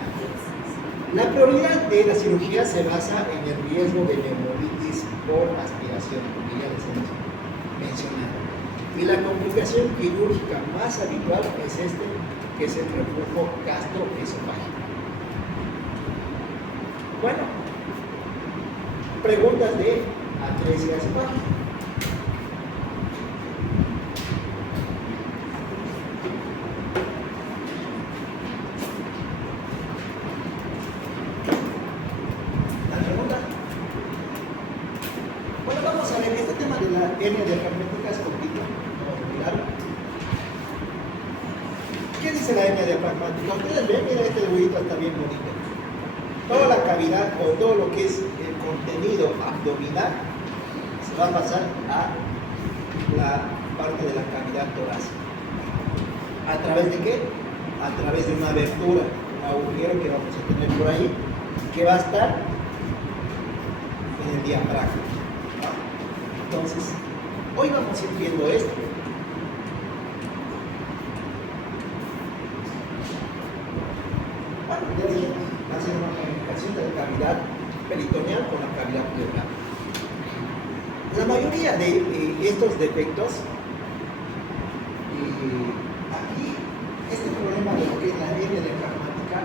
La prioridad de la cirugía se basa en el riesgo de neumonitis por aspiración, porque ya les hemos mencionado. Y la complicación quirúrgica más habitual es que es el reflujo gastroesofágico. Bueno, preguntas de atresia esofágica. ¿La pregunta? Bueno, vamos a ver, este tema de la hernia diafragmática es complicado. ¿Qué dice la hernia diafragmática? Ustedes ven, mira, este huevito está bien bonito. toda la cavidad o todo lo que es el contenido abdominal se va a pasar a la parte de la cavidad torácica. ¿A través de qué? A través de una abertura, un agujero que vamos a tener por ahí, que va a estar en el diafragma. Entonces, hoy vamos a ir viendo esto. Bueno, ya dije, va a ser una comunicación de la cavidad peritoneal con la cavidad pleural. La mayoría de estos defectos, aquí, este problema de lo que es la hernia diafragmática,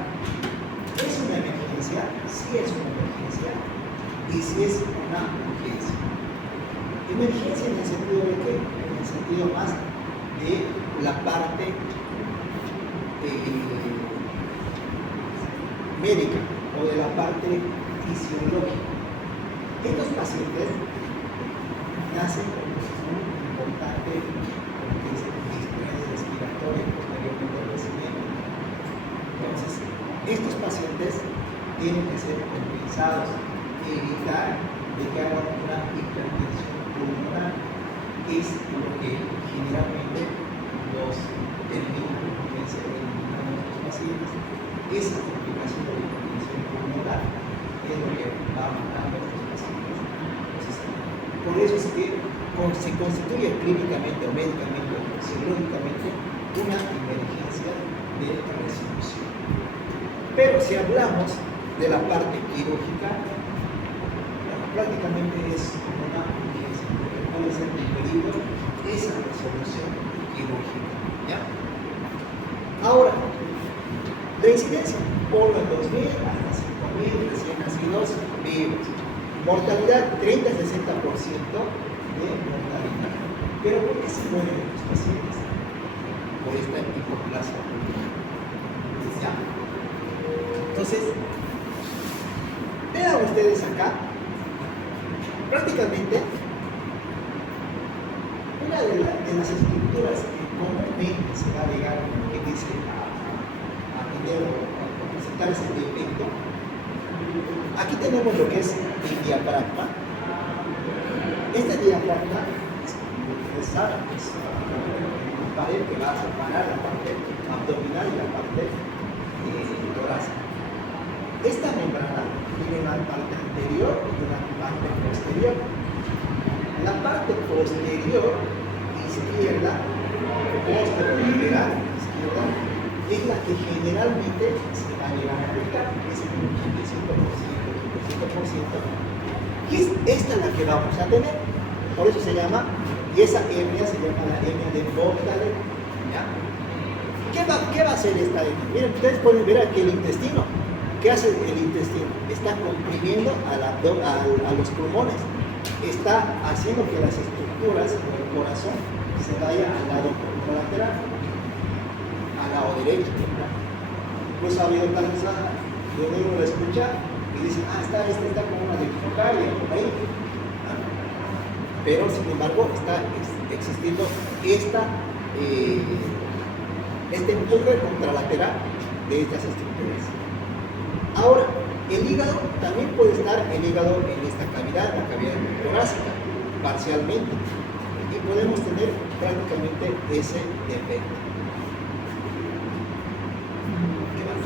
¿es una emergencia? Sí es una emergencia, y sí es una urgencia. Emergencia en el sentido de qué? En el sentido más de la parte médica o de la parte fisiológica. Estos pacientes nacen con un importante distrés respiratorio posteriormente al nacimiento. Entonces, estos pacientes tienen que ser compensados y evitar de que hagan una hipertensión pulmonar, que es lo que generalmente los termina con ese eliminar a nuestros pacientes. Esa complicación de hipertensión pulmonar es lo que va matando a estos pacientes. Entonces, por eso es que se constituye clínicamente o médicamente o fisiológicamente una emergencia de resolución. Pero si hablamos de la parte quirúrgica, prácticamente es una urgencia, porque puede ser en peligro esa resolución quirúrgica. ¿Ya? Ahora, la incidencia por los 2.000 hasta 5.000 recién nacidos vivos. Mortalidad 30-60% de mortalidad. ¿Pero por qué se mueren los pacientes? Por esta hipoplasia. ¿Ya? Entonces, vean ustedes acá, prácticamente una de las estructuras que comúnmente se va a llegar, que dice, a tener o a presentar ese defecto. Aquí tenemos lo que es el diafragma. Este diafragma, ustedes saben, es una pared que va a separar la parte abdominal y la parte torácica. Esta membrana tiene una parte anterior y una parte posterior. La parte posterior izquierda, posterolateral izquierda, es la que generalmente se va a llegar a afectar, es el 85%, y es esta la que vamos a tener. Por eso se llama, y esa hernia se llama la hernia de Bogdaler. ¿Ya? ¿Qué va a hacer esta hernia? Miren, ustedes pueden ver aquí el intestino. ¿Qué hace el intestino? Está comprimiendo a los pulmones. Está haciendo que las estructuras del corazón se vayan al lado contralateral, al lado derecho. Pues ha habido casos donde uno lo escucha y dice, este está con una defifocaria por ahí. Pero sin embargo está existiendo este empuje contralateral de estas estructuras. Ahora, el hígado también puede estar el hígado en esta cavidad, la cavidad torácica, parcialmente, y podemos tener prácticamente ese defecto. ¿Qué más?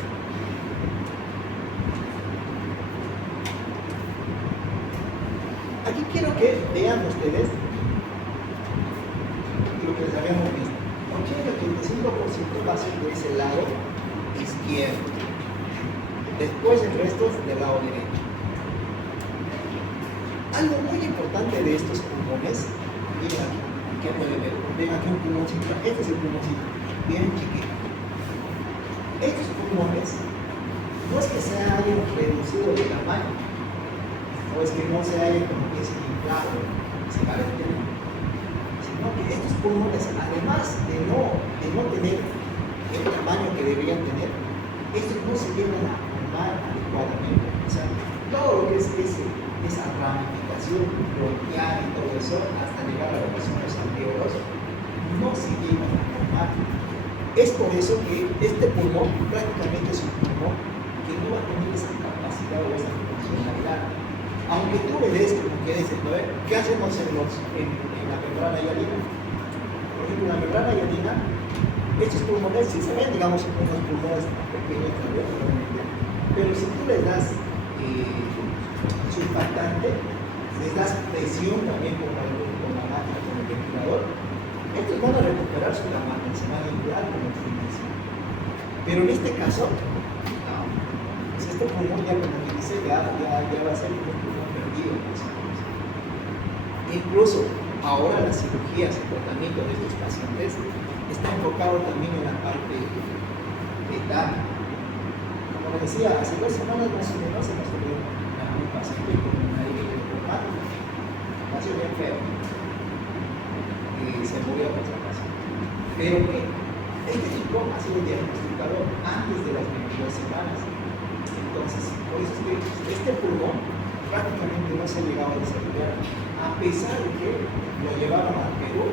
Aquí quiero que vean ustedes lo que les habíamos visto. 80-85% va a ser de ese lado izquierdo. Después el resto del lado derecho. Algo muy importante de estos pulmones, miren aquí, ¿qué pueden ver? Ven aquí un pulmoncito, este es el pulmoncito, bien chiquito. Estos pulmones no es que se hayan reducido de tamaño, o es que no se hayan como que se inflado, se calenten, sino que estos pulmones, además de no tener el tamaño que deberían tener, estos no se llevan a adecuadamente. O sea, todo lo que es esa ramificación bronquial y todo eso, hasta llegar a lo que son los alvéolos, no se llevan a formar. Es por eso que este pulmón prácticamente es un pulmón que no va a tener esa capacidad necesitado esa funcionalidad. Aunque tú le des, como quieres, ¿qué hacemos en la membrana hialina? Por ejemplo, en la membrana hialina, estos pulmones, si se ven, digamos, unos pulmones pequeños también, pero si tú les das surfactante, les das presión también con la máquina, con el ventilador, estos van a recuperar su tamaño, se van a inflar como dice. Pero en este caso, no. Pues este pulmón ya, como dice, ya va a ser un pulmón perdido. Incluso ahora las cirugías, el tratamiento de estos pacientes está enfocado también en la parte fetal. Como decía, hace 2 semanas más o menos se nos tuvieron un paciente con una herida traumática, casi bien feo, y se murió por esa ocasión. Pero que este chico ha sido diagnosticado antes de las 22 semanas. Entonces, por eso es que este pulmón prácticamente no se llegaba a desarrollar, a pesar de que lo llevaron al Perú,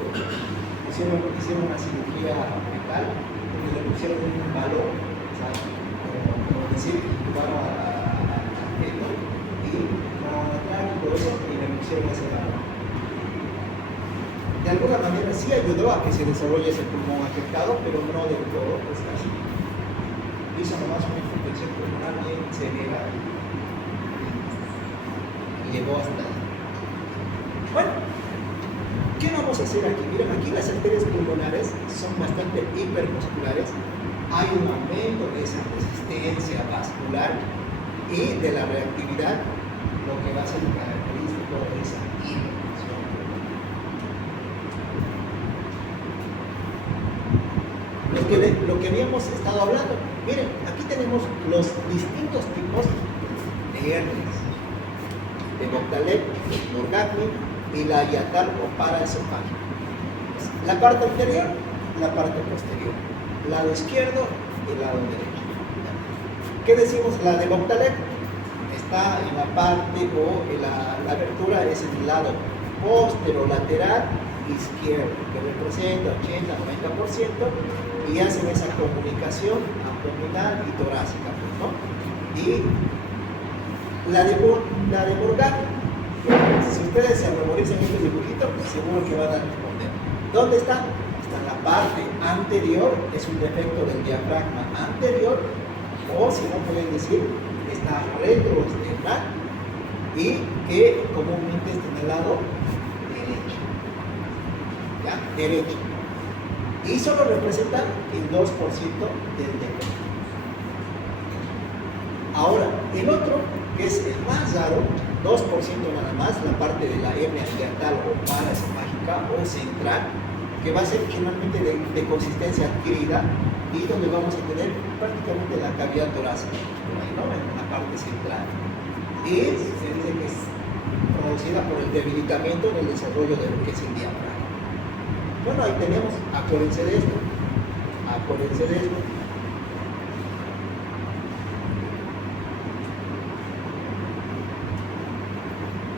hicieron una cirugía fetal, donde le pusieron un balón, como decir, llevaron al feto y con y todo eso, y le pusieron ese balón. De alguna manera sí ayudó a que se desarrolle ese pulmón afectado, pero no del todo, pues casi. Hizo nomás una infección pulmonar bien severa y llegó hasta ahí. Bueno, ¿qué vamos a hacer aquí? Miren, aquí las arterias pulmonares son bastante hipermusculares. Hay un aumento de esa resistencia vascular y de la reactividad, lo que va a ser característico de esa hipertensión. Lo que habíamos estado hablando. Miren, aquí tenemos los distintos tipos de hernias. De Monctalet, Morgagni y la hiatal o paraesofágica. La parte anterior, la parte posterior. Lado izquierdo y lado derecho. ¿Qué decimos? La de Monctalet está en la parte o en la abertura es en el lado posterolateral izquierdo, que representa 80-90%. Y hacen esa comunicación abdominal y torácica, ¿no? Y la de Morgagni, si ustedes se memorizan este dibujito, seguro que van a responder. ¿Dónde está? Está en la parte anterior, es un defecto del diafragma anterior, o si no pueden decir, está retroesternal y que comúnmente está en el lado derecho. ¿Ya? Derecho. Y solo representan el 2% del defecto. Ahora, el otro, que es el más raro, 2% nada más, la parte de la hernia hiatal o paraesofágica o central, que va a ser generalmente de consistencia adquirida y donde vamos a tener prácticamente la cavidad torácica, ¿no? En la parte central. Y se dice que es producida por el debilitamiento en el desarrollo de lo que es el diafragma. Bueno, ahí tenemos, acuérdense de esto.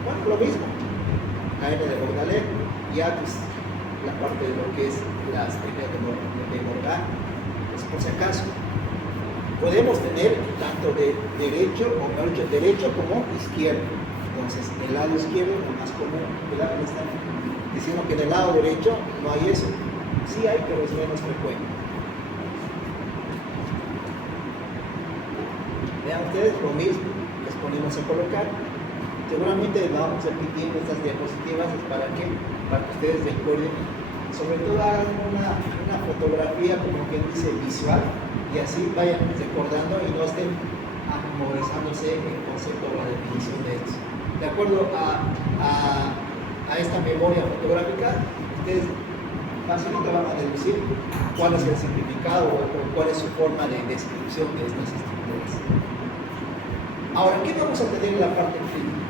Bueno, lo mismo. La hernia de Monctalet, hiatus, la parte de lo que es las hernias de Morgagni, pues por si acaso. Podemos tener tanto de derecho, o mejor dicho, derecho como izquierdo. Entonces, el lado izquierdo es lo más común, ¿verdad? Diciendo que del lado derecho no hay eso. Sí hay, pero es menos frecuente. Vean ustedes lo mismo. Les ponemos a colocar. Seguramente vamos repitiendo estas diapositivas para que ustedes recuerden. Sobre todo hagan una fotografía como quien dice visual y así vayan recordando y no estén memorizándose el concepto o la definición de esto. De acuerdo a esta memoria fotográfica, ustedes fácilmente van a deducir cuál es el significado o cuál es su forma de descripción de estas estructuras. Ahora, ¿qué vamos a tener en la parte clínica?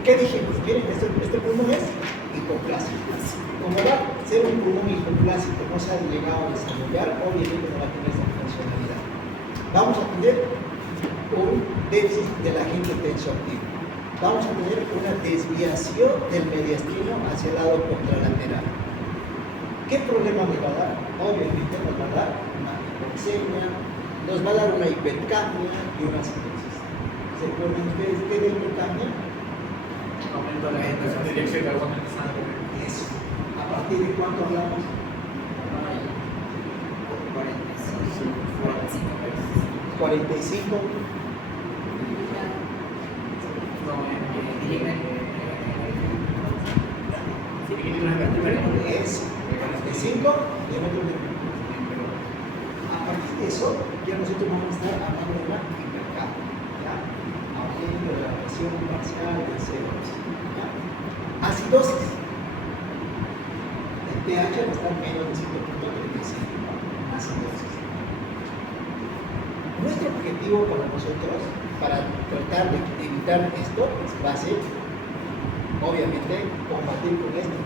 ¿Qué dijimos? Miren, este pulmón es hipoplásico. Como va a ser un pulmón hipoplásico, no se ha llegado a desarrollar, obviamente no va a tener esa funcionalidad. Vamos a tener un déficit del agente tensoactivo. Vamos a tener una desviación del mediastino hacia el lado contralateral. ¿Qué problema me va a dar? Obviamente nos va a dar una hipoxia. hipoxemia, nos va a dar una hipercapnia y una acidosis. ¿Se acuerdan ustedes qué es la hipercapnia? Aumento de la concentración de dióxido de carbono en la sangre. Eso. ¿A partir de cuánto hablamos? 45. Es 45 diámetros de mercurio. A partir de eso, ya nosotros vamos a estar hablando de una hipercapnia, ¿ya? Aumento de la presión parcial del CO2, ¿ya? Acidosis. El pH va a estar menos de 5.35, ¿no? Acidosis. Nuestro objetivo para nosotros, para tratar de evitar esto, va a ser, obviamente, combatir con esto.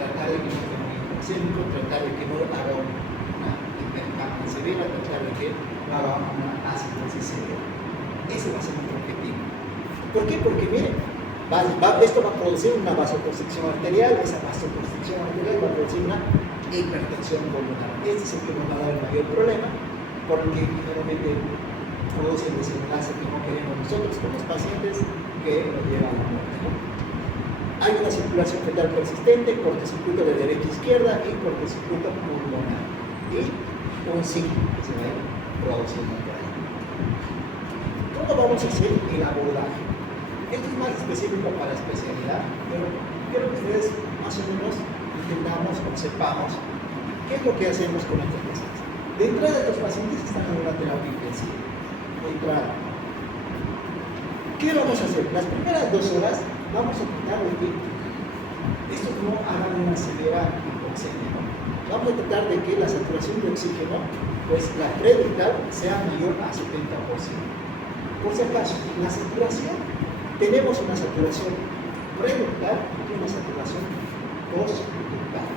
Tratar de que no esté muy hipoxémico, tratar de que no haga una hipercapnia severa, tratar de que no haga una acidosis severa. Ese va a ser nuestro objetivo. ¿Por qué? Porque miren, esto va a producir una vasoconstricción arterial, esa vasoconstricción arterial va a producir una hipertensión pulmonar. Este es el que nos va a dar el mayor problema, porque generalmente produce el desenlace que no queremos nosotros con los pacientes, que nos lleva a la muerte, ¿no? Hay una circulación fetal persistente, cortocircuito de derecha a izquierda y cortocircuito pulmonar. Y un ciclo que se va a ir produciendo por ahí. ¿Cómo vamos a hacer el abordaje? Esto es más específico para especialidad, pero quiero que ustedes más o menos entendamos o sepamos qué es lo que hacemos con estos pacientes. De entrada, estos pacientes están en una terapia intensiva. De entrada. ¿Qué vamos a hacer? Las primeras 2 horas vamos a tratar de que estos no hagan una severa hipoxemia, ¿no? Vamos a tratar de que la saturación de oxígeno, pues la prevital sea mayor a 70%. Por si acaso, la saturación, tenemos una saturación preductal y una saturación postductal.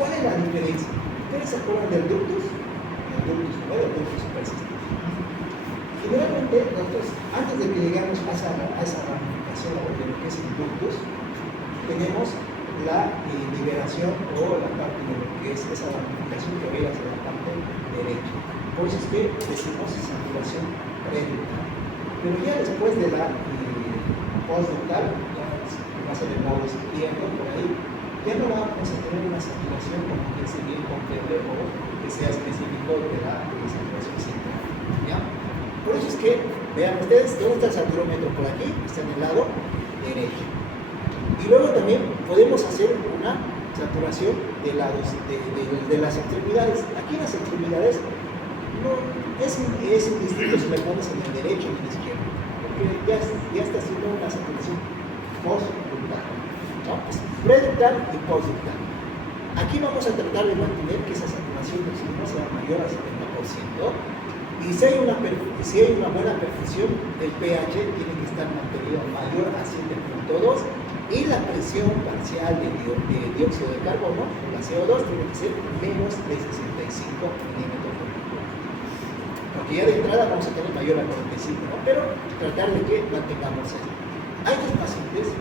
¿Cuál es la diferencia? ¿Ustedes se acuerdan del ductus? El ductus, ¿no? El ductus persistente. Generalmente, nosotros, antes de que lleguemos a esa ramificación o de lo que es el ductus, tenemos la liberación o la parte de lo que es esa ramificación que viene hacia la parte derecha. Por eso es que decimos saturación preductal. Pero ya después de la postductal, ya va a ser el lado izquierdo por ahí, ya no vamos a tener una saturación como que se bien con fiebre o que sea específico de la saturación central. ¿Ya? Por eso es que, vean ustedes, ¿dónde está el saturómetro? Por aquí, está en el lado derecho. Y luego también podemos hacer una saturación de las extremidades. Aquí en las extremidades no, es indistinto si le pones en el derecho o en el izquierdo, porque ya está haciendo una saturación postductal, ¿no? Pues preductal y postductal. Aquí vamos a tratar de mantener que esa saturación de oxígeno sea mayor al 70%. Y si hay una buena perfusión, el pH tiene que estar mantenido mayor a 7.2 y la presión parcial de dióxido de carbono, la CO2, tiene que ser menos de 65 milímetros de mercurio. Porque ya de entrada vamos a tener mayor a 45, ¿no? Pero tratar de que mantengamos esto. Hay dos pacientes,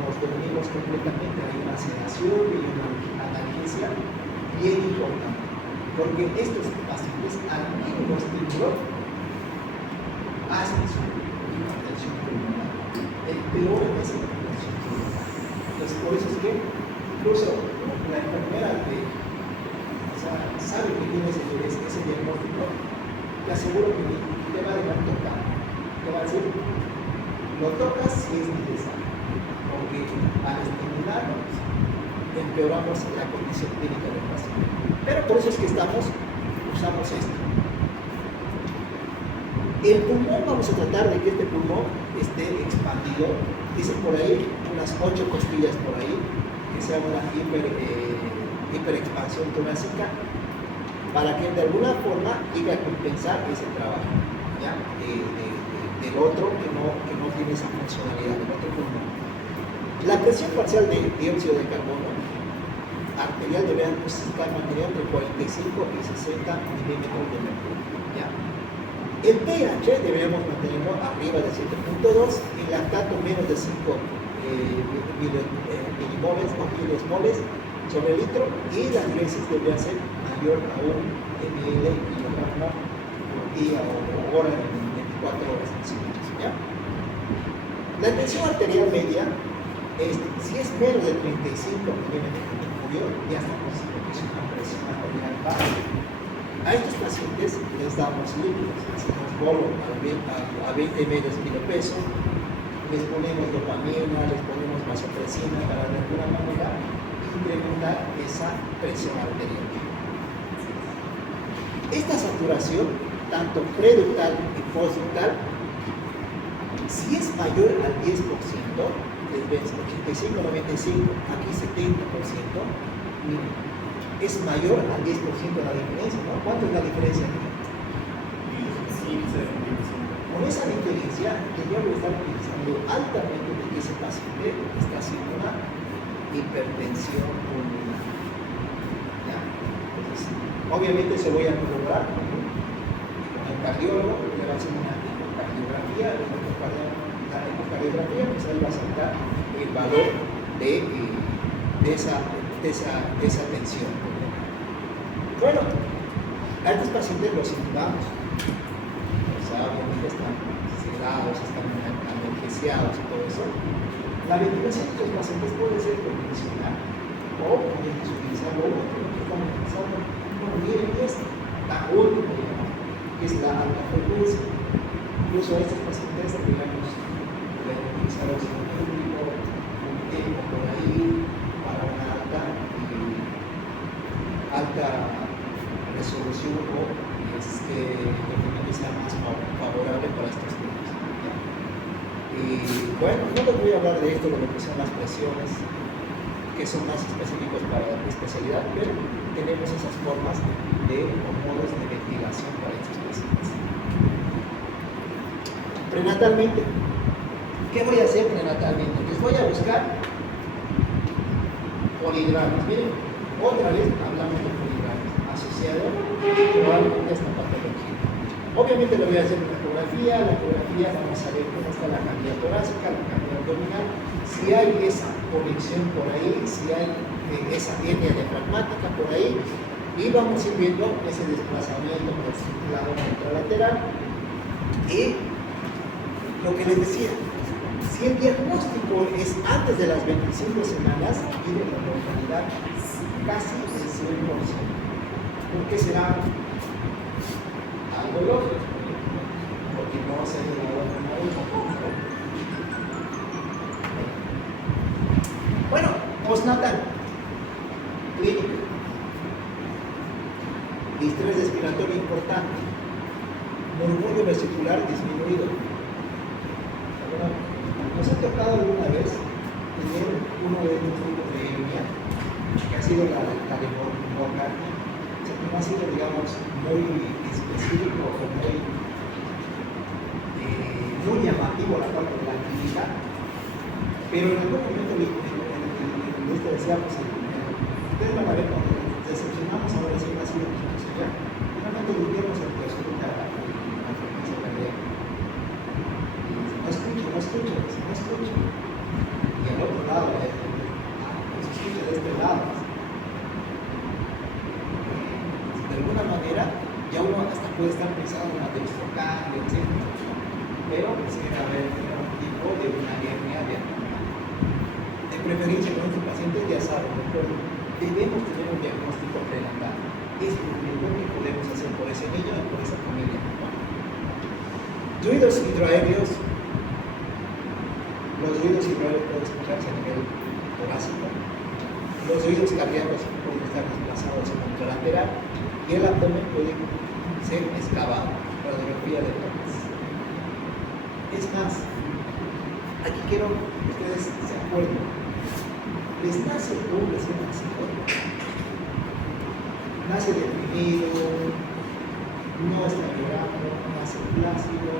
nos dormimos completamente, hay una sedación y una analgesia bien importante. Porque estos pacientes, al mínimo estímulo, hacen su hipertensión pulmonar. El peor es la hipertensión pulmonar. Entonces, por eso es que incluso la enfermera sabe que tiene ese diagnóstico, te aseguro que te va a dejar tocar. Te va a decir, lo tocas si es necesario. Porque al estimularlo, empeoramos la condición clínica del paciente. Pero por eso es que usamos esto. El pulmón, vamos a tratar de que este pulmón esté expandido. Dicen por ahí unas 8 costillas por ahí, que sea una hiperexpansión torácica, para que de alguna forma llegue a compensar ese trabajo, ¿ya? Del otro que no tiene esa funcionalidad, del otro pulmón. La presión parcial de dióxido de carbono arterial debería estar mantenido entre 45 y 60 milímetros de mercurio, ¿ya? El pH deberíamos mantenerlo arriba de 7.2, el lactato menos de 5 milimoles o kilosmoles sobre litro, y la diuresis debería ser mayor a 1 ml kilogramo por día o hora en 24 horas en segundos. ¿Ya? La tensión arterial media, si es menos de 35 milímetros de mercurio, ya estamos en una presión arterial baja. A estos pacientes les damos líquidos, hacemos bolo a 20 ml kilo peso, les ponemos dopamina, les ponemos vasopresina para de alguna manera incrementar esa presión arterial. Esta saturación, tanto preductal y postductal, si es mayor al 10%, desde 85-95, aquí 70%, es mayor al 10% la diferencia, ¿no? ¿Cuánto es la diferencia? Con esa diferencia, yo voy a estar pensando altamente de que ese paciente está haciendo una hipertensión pulmonar. ¿Ya? Entonces, obviamente se voy a corroborar con el cardiólogo, le va a hacer una ecocardiografía, la ecocardiografía, pues ahí va a sacar el valor de esa tensión. Bueno, a estos pacientes los intubamos. Obviamente están sedados, están analgesiados y todo eso. La ventilación de los pacientes puede ser convencional o podemos utilizar lo otro que estamos utilizando. No miren esta, la última, que es la alta frecuencia. Incluso a estos pacientes podemos utilizar oxígeno público, un tiempo por ahí para una alta resolución o que sea más favorable para estos temas. Y bueno, no les voy a hablar de esto, de lo que son las presiones, que son más específicos para la especialidad, pero tenemos esas formas o modos de ventilación para estos pacientes. Prenatalmente, ¿qué voy a hacer prenatalmente? Les voy a buscar poligramas. Miren, otra vez hablamos de poligramas asociado probablemente a esta patología. Obviamente le voy a hacer una ecografía. La ecografía vamos a ver cómo está la cavidad torácica, la cavidad abdominal, si hay esa conexión por ahí, si hay esa hernia diafragmática por ahí, y vamos a ir viendo ese desplazamiento por el lado contralateral. Y lo que les decía, si el diagnóstico es antes de las 25 semanas, tiene la mortalidad casi el 100%. ¿Por qué será? Algo lógico, porque no se ha llegado a tomar el momento. Bueno, postnatal, clínica, distrés respiratorio importante, murmullo vesicular disminuido. Bueno, nos ha tocado alguna vez tener uno de estos tipos de hernia, que ha sido la de miocardio, o sea, que no ha sido, digamos, muy específico o muy llamativo la parte de la clínica, pero en algún momento esto decía, pues, ustedes van a ver cuando decepcionamos ahora sí ha sido nosotros allá, realmente volvemos al que resulta la frecuencia cardíaca. No escucho. Y al otro lado, no se escucha de este lado. De alguna manera, ya uno hasta puede estar pensando en la dextrocambio, etc. Pero quisiera ver un tipo de una hernia diafragmática. De preferencia con este paciente, ya saben, debemos tener un diagnóstico prenatal. Es lo mejor que podemos hacer por ese niño y por esa familia. Ruidos hidroaéreos. Los ruidos hidroaéreos pueden escucharse a nivel torácico. Los ruidos cardíacos pueden estar desplazados en contralateral y el abdomen puede ser excavado. Radiografía de tórax. Es más, aquí quiero que ustedes se acuerden. Les nace un recién nacido, nace deprimido, no está llorando, nace plácido,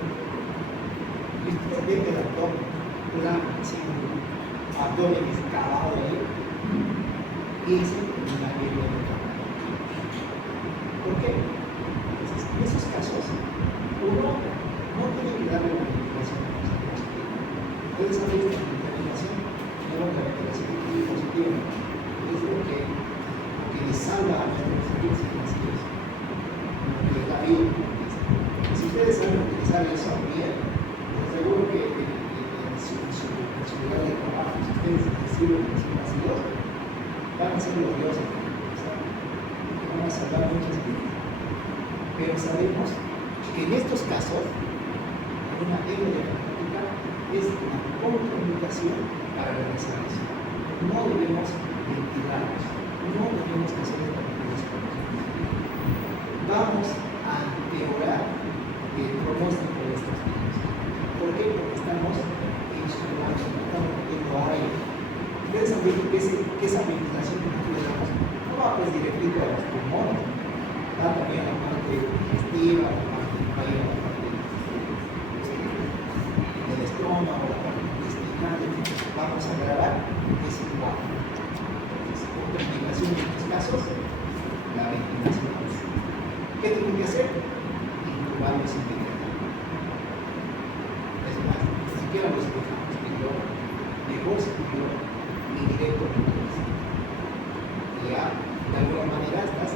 y usted ve el abdomen plano, así, abdomen excavado ahí, y ese es una hernia de tórax. ¿Por qué? Entonces, en esos casos, uno no tiene que darle una ventilación positiva. Ustedes saben que la ventilación no es la ventilación positiva. Es lo que que les salva a nuestros amigos y conocidos, que les da vida. Si ustedes saben utilizar eso bien, les aseguro que en su lugar de trabajo, si ustedes sirven a sus vacíos, van a ser los dioses de la empresa, van a salvar muchas vidas. Pero sabemos que en estos casos, una técnica práctica es la comunicación para realizar eso. No debemos ventilarnos, no debemos hacer esta manipulación. Vamos a empeorar el pronóstico de estos niños. ¿Por qué? Porque estamos instrumando, estamos metiendo aire. Ustedes saben que esa ventilación que nosotros le damos no va pues directamente a los pulmones, va también a la parte digestiva, a la parte del cuello, a la parte del estómago, a la parte intestinal. Vamos a grabar ese cuadro. Entonces, otra indicación en estos casos, la ventilación. ¿Qué tengo que hacer? Incubarlos inmediatamente. Es más, ni siquiera los dejamos mejor si ni directo con la ya, de alguna manera estás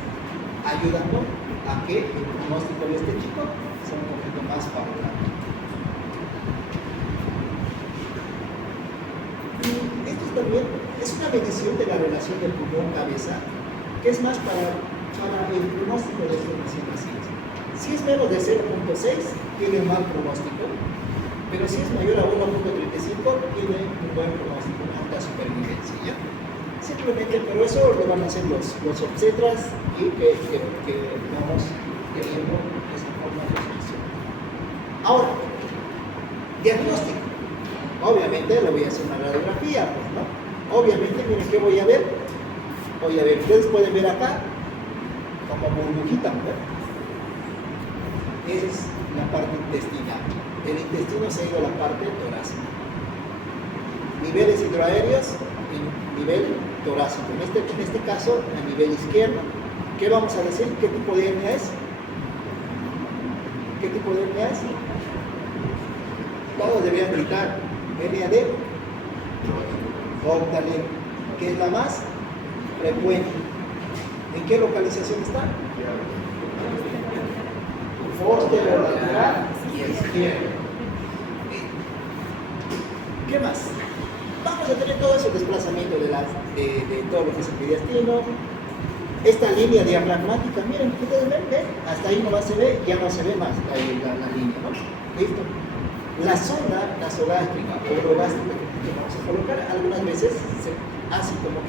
ayudando a que el pronóstico de este chico sea un poquito más favorable. Esto también es una medición de la relación del pulmón-cabeza, que es más para el pronóstico de estos recién nacidos. Si es menos de 0.6, tiene un mal pronóstico, pero si es mayor a 1.35, tiene un buen pronóstico, una alta supervivencia, ¿ya? Simplemente, pero eso lo van a hacer los obstetras y que vamos queriendo de esa forma de resolución. Ahora, diagnóstico. Obviamente le voy a hacer una radiografía, pues, ¿no? Obviamente, miren, ¿qué voy a ver? Voy a ver, ustedes pueden ver acá, como burbujita, ¿no? Esa es la parte intestinal. El intestino se ha ido a la parte torácica. Niveles hidroaéreos, nivel torácico. En este caso, a nivel izquierdo. ¿Qué vamos a decir? ¿Qué tipo de hernia es? ¿Qué tipo de hernia es? Todos deberían gritar. Hernia de Ogdalero, que es la más frecuente. ¿En qué localización está? Posterolateral izquierdo. ¿Qué más? Vamos a tener todo ese desplazamiento de todo lo que es el mediastino. Esta línea diafragmática, miren, ustedes ven, hasta ahí nomás se ve, ya no se ve más ahí la línea, ¿no? Listo. La sonda nasogástrica o orogástrica que vamos a colocar, algunas veces se hace como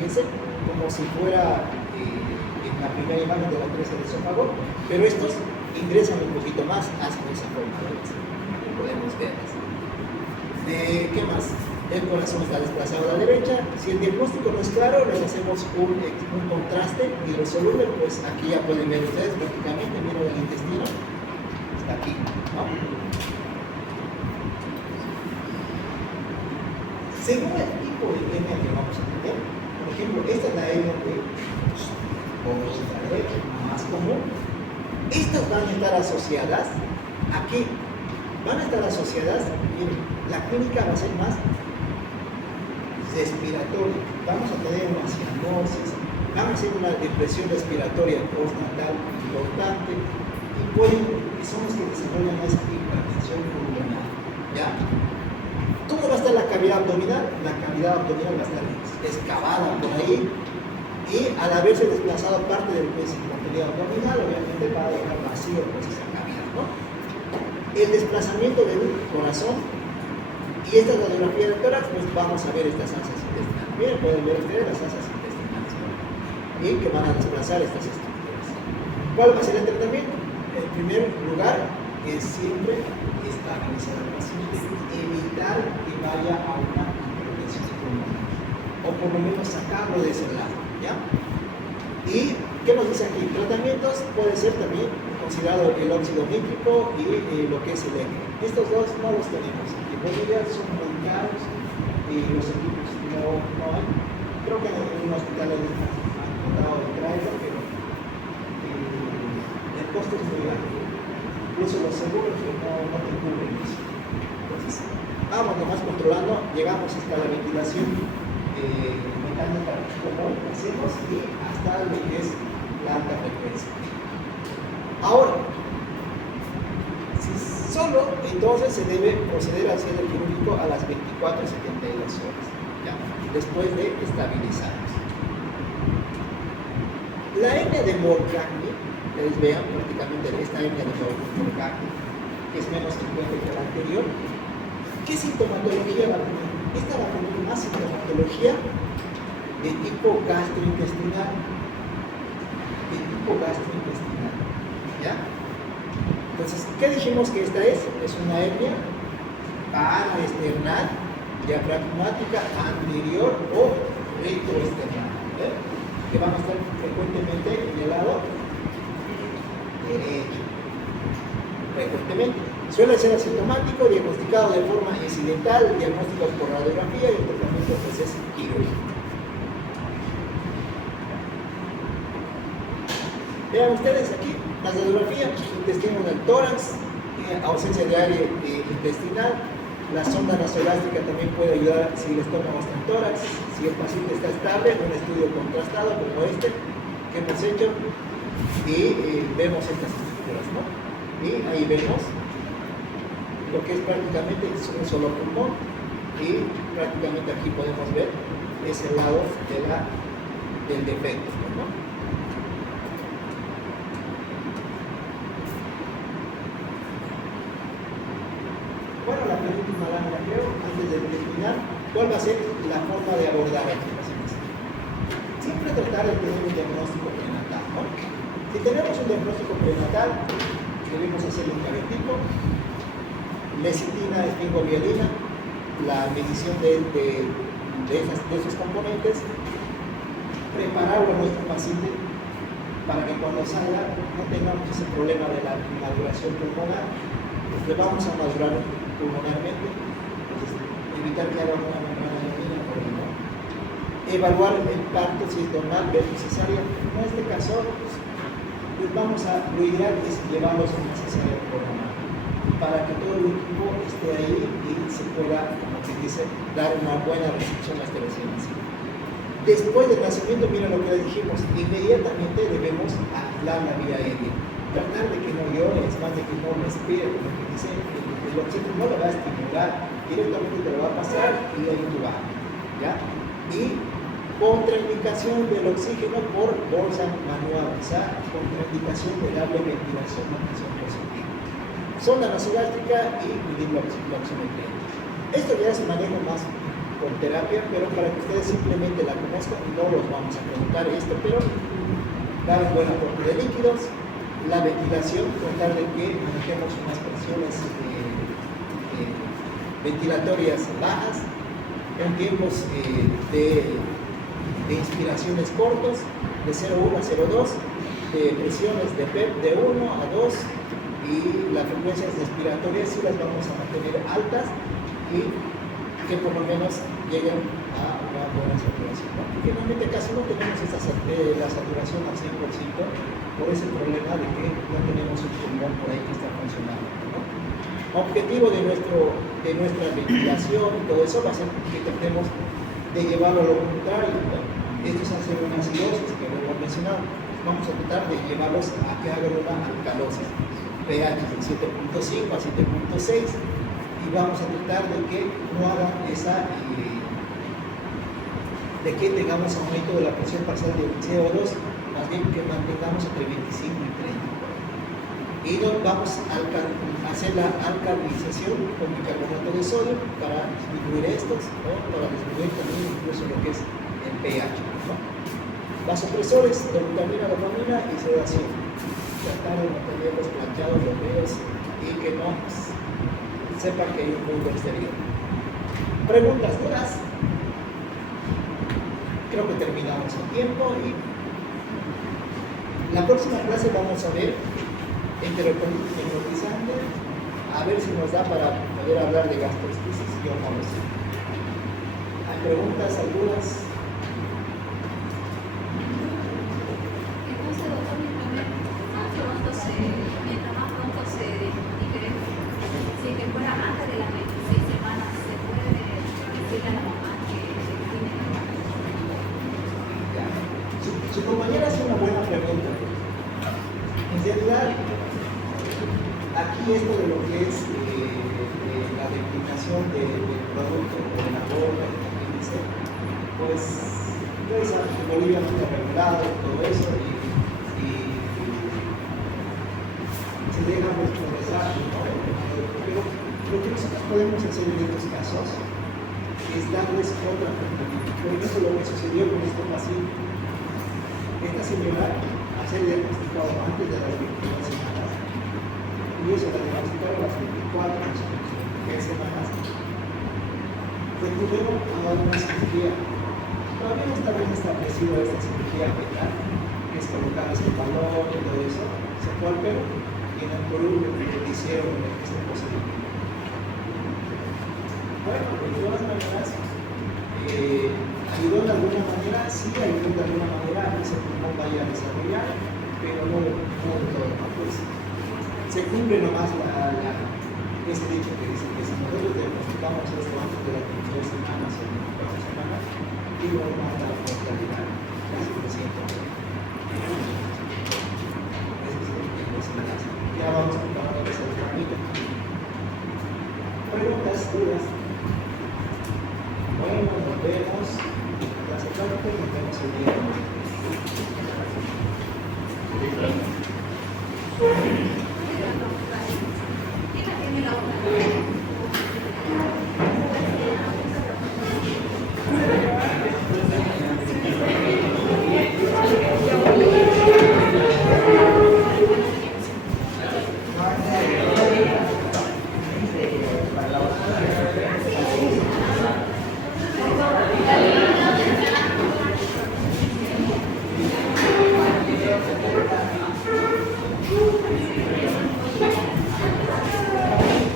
si fuera en la primera imagen de la presa del esófago, pero estos ingresan un poquito más, hacen esa forma, ¿no? Podemos ver. ¿Qué más? El corazón está desplazado a la derecha. Si el diagnóstico no es claro, les hacemos un contraste hidrosoluble, pues aquí ya pueden ver ustedes prácticamente, miren el intestino, está aquí, ¿no? Según el tipo de hernia que vamos a tener, por ejemplo, esta es la hernia de la derecha, más común. Estas van a estar asociadas aquí, van a estar asociadas, miren, la clínica va a ser más respiratoria. Vamos a tener una cianosis, vamos a hacer una depresión respiratoria postnatal importante y son los que desarrollan esa hipertensión pulmonar, ¿ya? ¿Cómo va a estar la cavidad abdominal? La cavidad abdominal va a estar excavada por ahí y al haberse desplazado parte del contenido abdominal, obviamente va a dejar vacío pues, esa cavidad, ¿no? El desplazamiento del corazón y esta radiografía del tórax, pues vamos a ver estas asas intestinales. Miren, pueden ver ustedes las asas intestinales, ¿no? Y que van a desplazar estas estructuras. ¿Cuál va a ser el tratamiento? En primer lugar, es siempre estabilizar al paciente, evitar que vaya a una hipertensión pulmonar, o por lo menos sacarlo de ese lado, ¿ya? ¿Y qué nos dice aquí? Tratamientos puede ser también considerado el óxido nítrico y lo que es el ECMO. Estos dos no los tenemos. En Bolivia son muy caros y los equipos no hay. Creo que en un hospital han tratado de traerlo, pero el costo es muy grande. Incluso los seguros no te cubren eso. Entonces, vamos nomás controlando, llegamos hasta la ventilación mecánica común que hacemos y hasta lo que es la alta frecuencia. Ahora, si solo, entonces se debe proceder a hacer el quirúrgico a las 24 a 72 horas, ¿ya? Después de estabilizarnos. La hernia de Morgagni, ustedes vean prácticamente esta hernia de Morgagni, que es menos frecuente que la anterior. ¿Qué sintomatología va a tener? Esta va a tener una sintomatología de tipo gastrointestinal. ¿Ya? Entonces, ¿qué dijimos que esta es? Es una hernia paraesternal, diafragmática anterior o retroesternal, ¿eh? Que van a estar frecuentemente en el lado derecho. Frecuentemente. Suele ser asintomático, diagnosticado de forma incidental, diagnóstico por radiografía y el tratamiento pues, es quirúrgico. Vean ustedes aquí, la radiografía, intestino del tórax, ausencia de área intestinal, la sonda nasogástrica también puede ayudar si el estómago está en tórax, si el paciente está estable, un estudio contrastado como este que hemos hecho y vemos estas estructuras, ¿no? Y ahí vemos lo que es prácticamente un solo pulmón y prácticamente aquí podemos ver ese lado del defecto, ¿no? Bueno, la penúltima lámina creo, antes de terminar, ¿cuál va a ser la forma de abordar a estos pacientes? Siempre tratar de tener un diagnóstico prenatal, ¿no? Si tenemos un diagnóstico prenatal, debemos hacer un carotipo, lecitina, esfingomielina, la medición de esos componentes, prepararlo a nuestro paciente para que cuando salga no tengamos ese problema de la maduración pulmonar. Pues le vamos a madurar pulmonarmente, entonces evitar que haga una membrana leonina, por ejemplo. Evaluar el parto si es normal versus cesárea. En este caso, pues vamos a, lo ideal es llevarlos a una cesárea programada para que todo el equipo esté ahí y se pueda, como se dice, dar una buena recepción a este recién nacido. Después del nacimiento, mira lo que les dijimos, inmediatamente debemos aislar la vía aérea, tratar de que no llore, es más de que no respire, como que dice, el oxígeno no lo va a estimular, directamente te lo va a pasar y lo intubar, ¿ya? Y contraindicación del oxígeno por bolsa manual, o sea, contraindicación de darle ventilación a presión positiva. Sonda nasogástrica y medir la oximetría. Esto ya se maneja más con terapia, pero para que ustedes simplemente la conozcan, no los vamos a preguntar esto, pero dar un buen aporte de líquidos, la ventilación, tratar de que manejemos unas presiones ventilatorias bajas, con tiempos de inspiraciones cortos, de 0,1 a 0,2, de presiones de PEP de 1 a 2, y las frecuencias respiratorias sí las vamos a mantener altas y que por lo menos lleguen a una buena saturación, ¿no? Finalmente casi no tenemos la saturación al 100% por ese problema de que no tenemos un pulmón por ahí que está funcionando, ¿no? Objetivo de nuestra ventilación y todo eso va a ser que tratemos de llevarlo a lo contrario, ¿no? Esto es hacer una acidosis que lo hemos mencionado. Vamos a tratar de llevarlos a que hagan una alcalosis, pH de 7.5 a 7.6, y vamos a tratar de que no hagan de que tengamos aumento de la presión parcial de CO2, más bien que mantengamos entre 25 y 30. Y vamos a hacer la alcalinización con bicarbonato de sodio para disminuir estos, ¿no? Para disminuir también incluso lo que es el pH, ¿no? Vasopresores, dobutamina, dopamina y sedación. Tratar de mantenerlos planchados, los dedos y que no sepan que hay un mundo exterior. Preguntas duras. Creo que terminamos el tiempo y la próxima clase vamos a ver enterocolitis necrotizante, a ver si nos da para poder hablar de gastritis, yo no lo sé. ¿Hay preguntas, algunas? Entonces, doctor, mientras más pronto se diagnostique, si que fuera antes de las 26 semanas, se puede decirle a la mamá que tiene que dice, pues, ustedes saben que Bolivia no está regulado, todo eso, y se deja pues progresar, ¿no? Pero lo que nosotros podemos hacer en estos casos es darles otra perspectiva. Por ejemplo, lo que sucedió con este paciente. Esta señora, al ser diagnosticado antes de las 22 semanas, y eso la diagnosticaron a las 24 semanas, recurrieron a una cirugía. Todavía no está bien establecido esta cirugía fetal, que es colocarles el balón y todo eso. Se fue al Perú y en el Perú le hicieron este procedimiento. Bueno, de todas maneras, ayudó de alguna manera, sí ayudó de alguna manera a que ese pulmón vaya a desarrollar, pero no de todo, ¿no? Pues se cumple nomás ese dicho que dice que si nosotros diagnosticamos esto antes de las 22 semanas o 24 semanas, y luego más la mortalidad casi 300. Ya vamos a acabar de hacer el camino. Preguntas, dudas. Bueno, nos vemos. Gracias, nos vemos el día.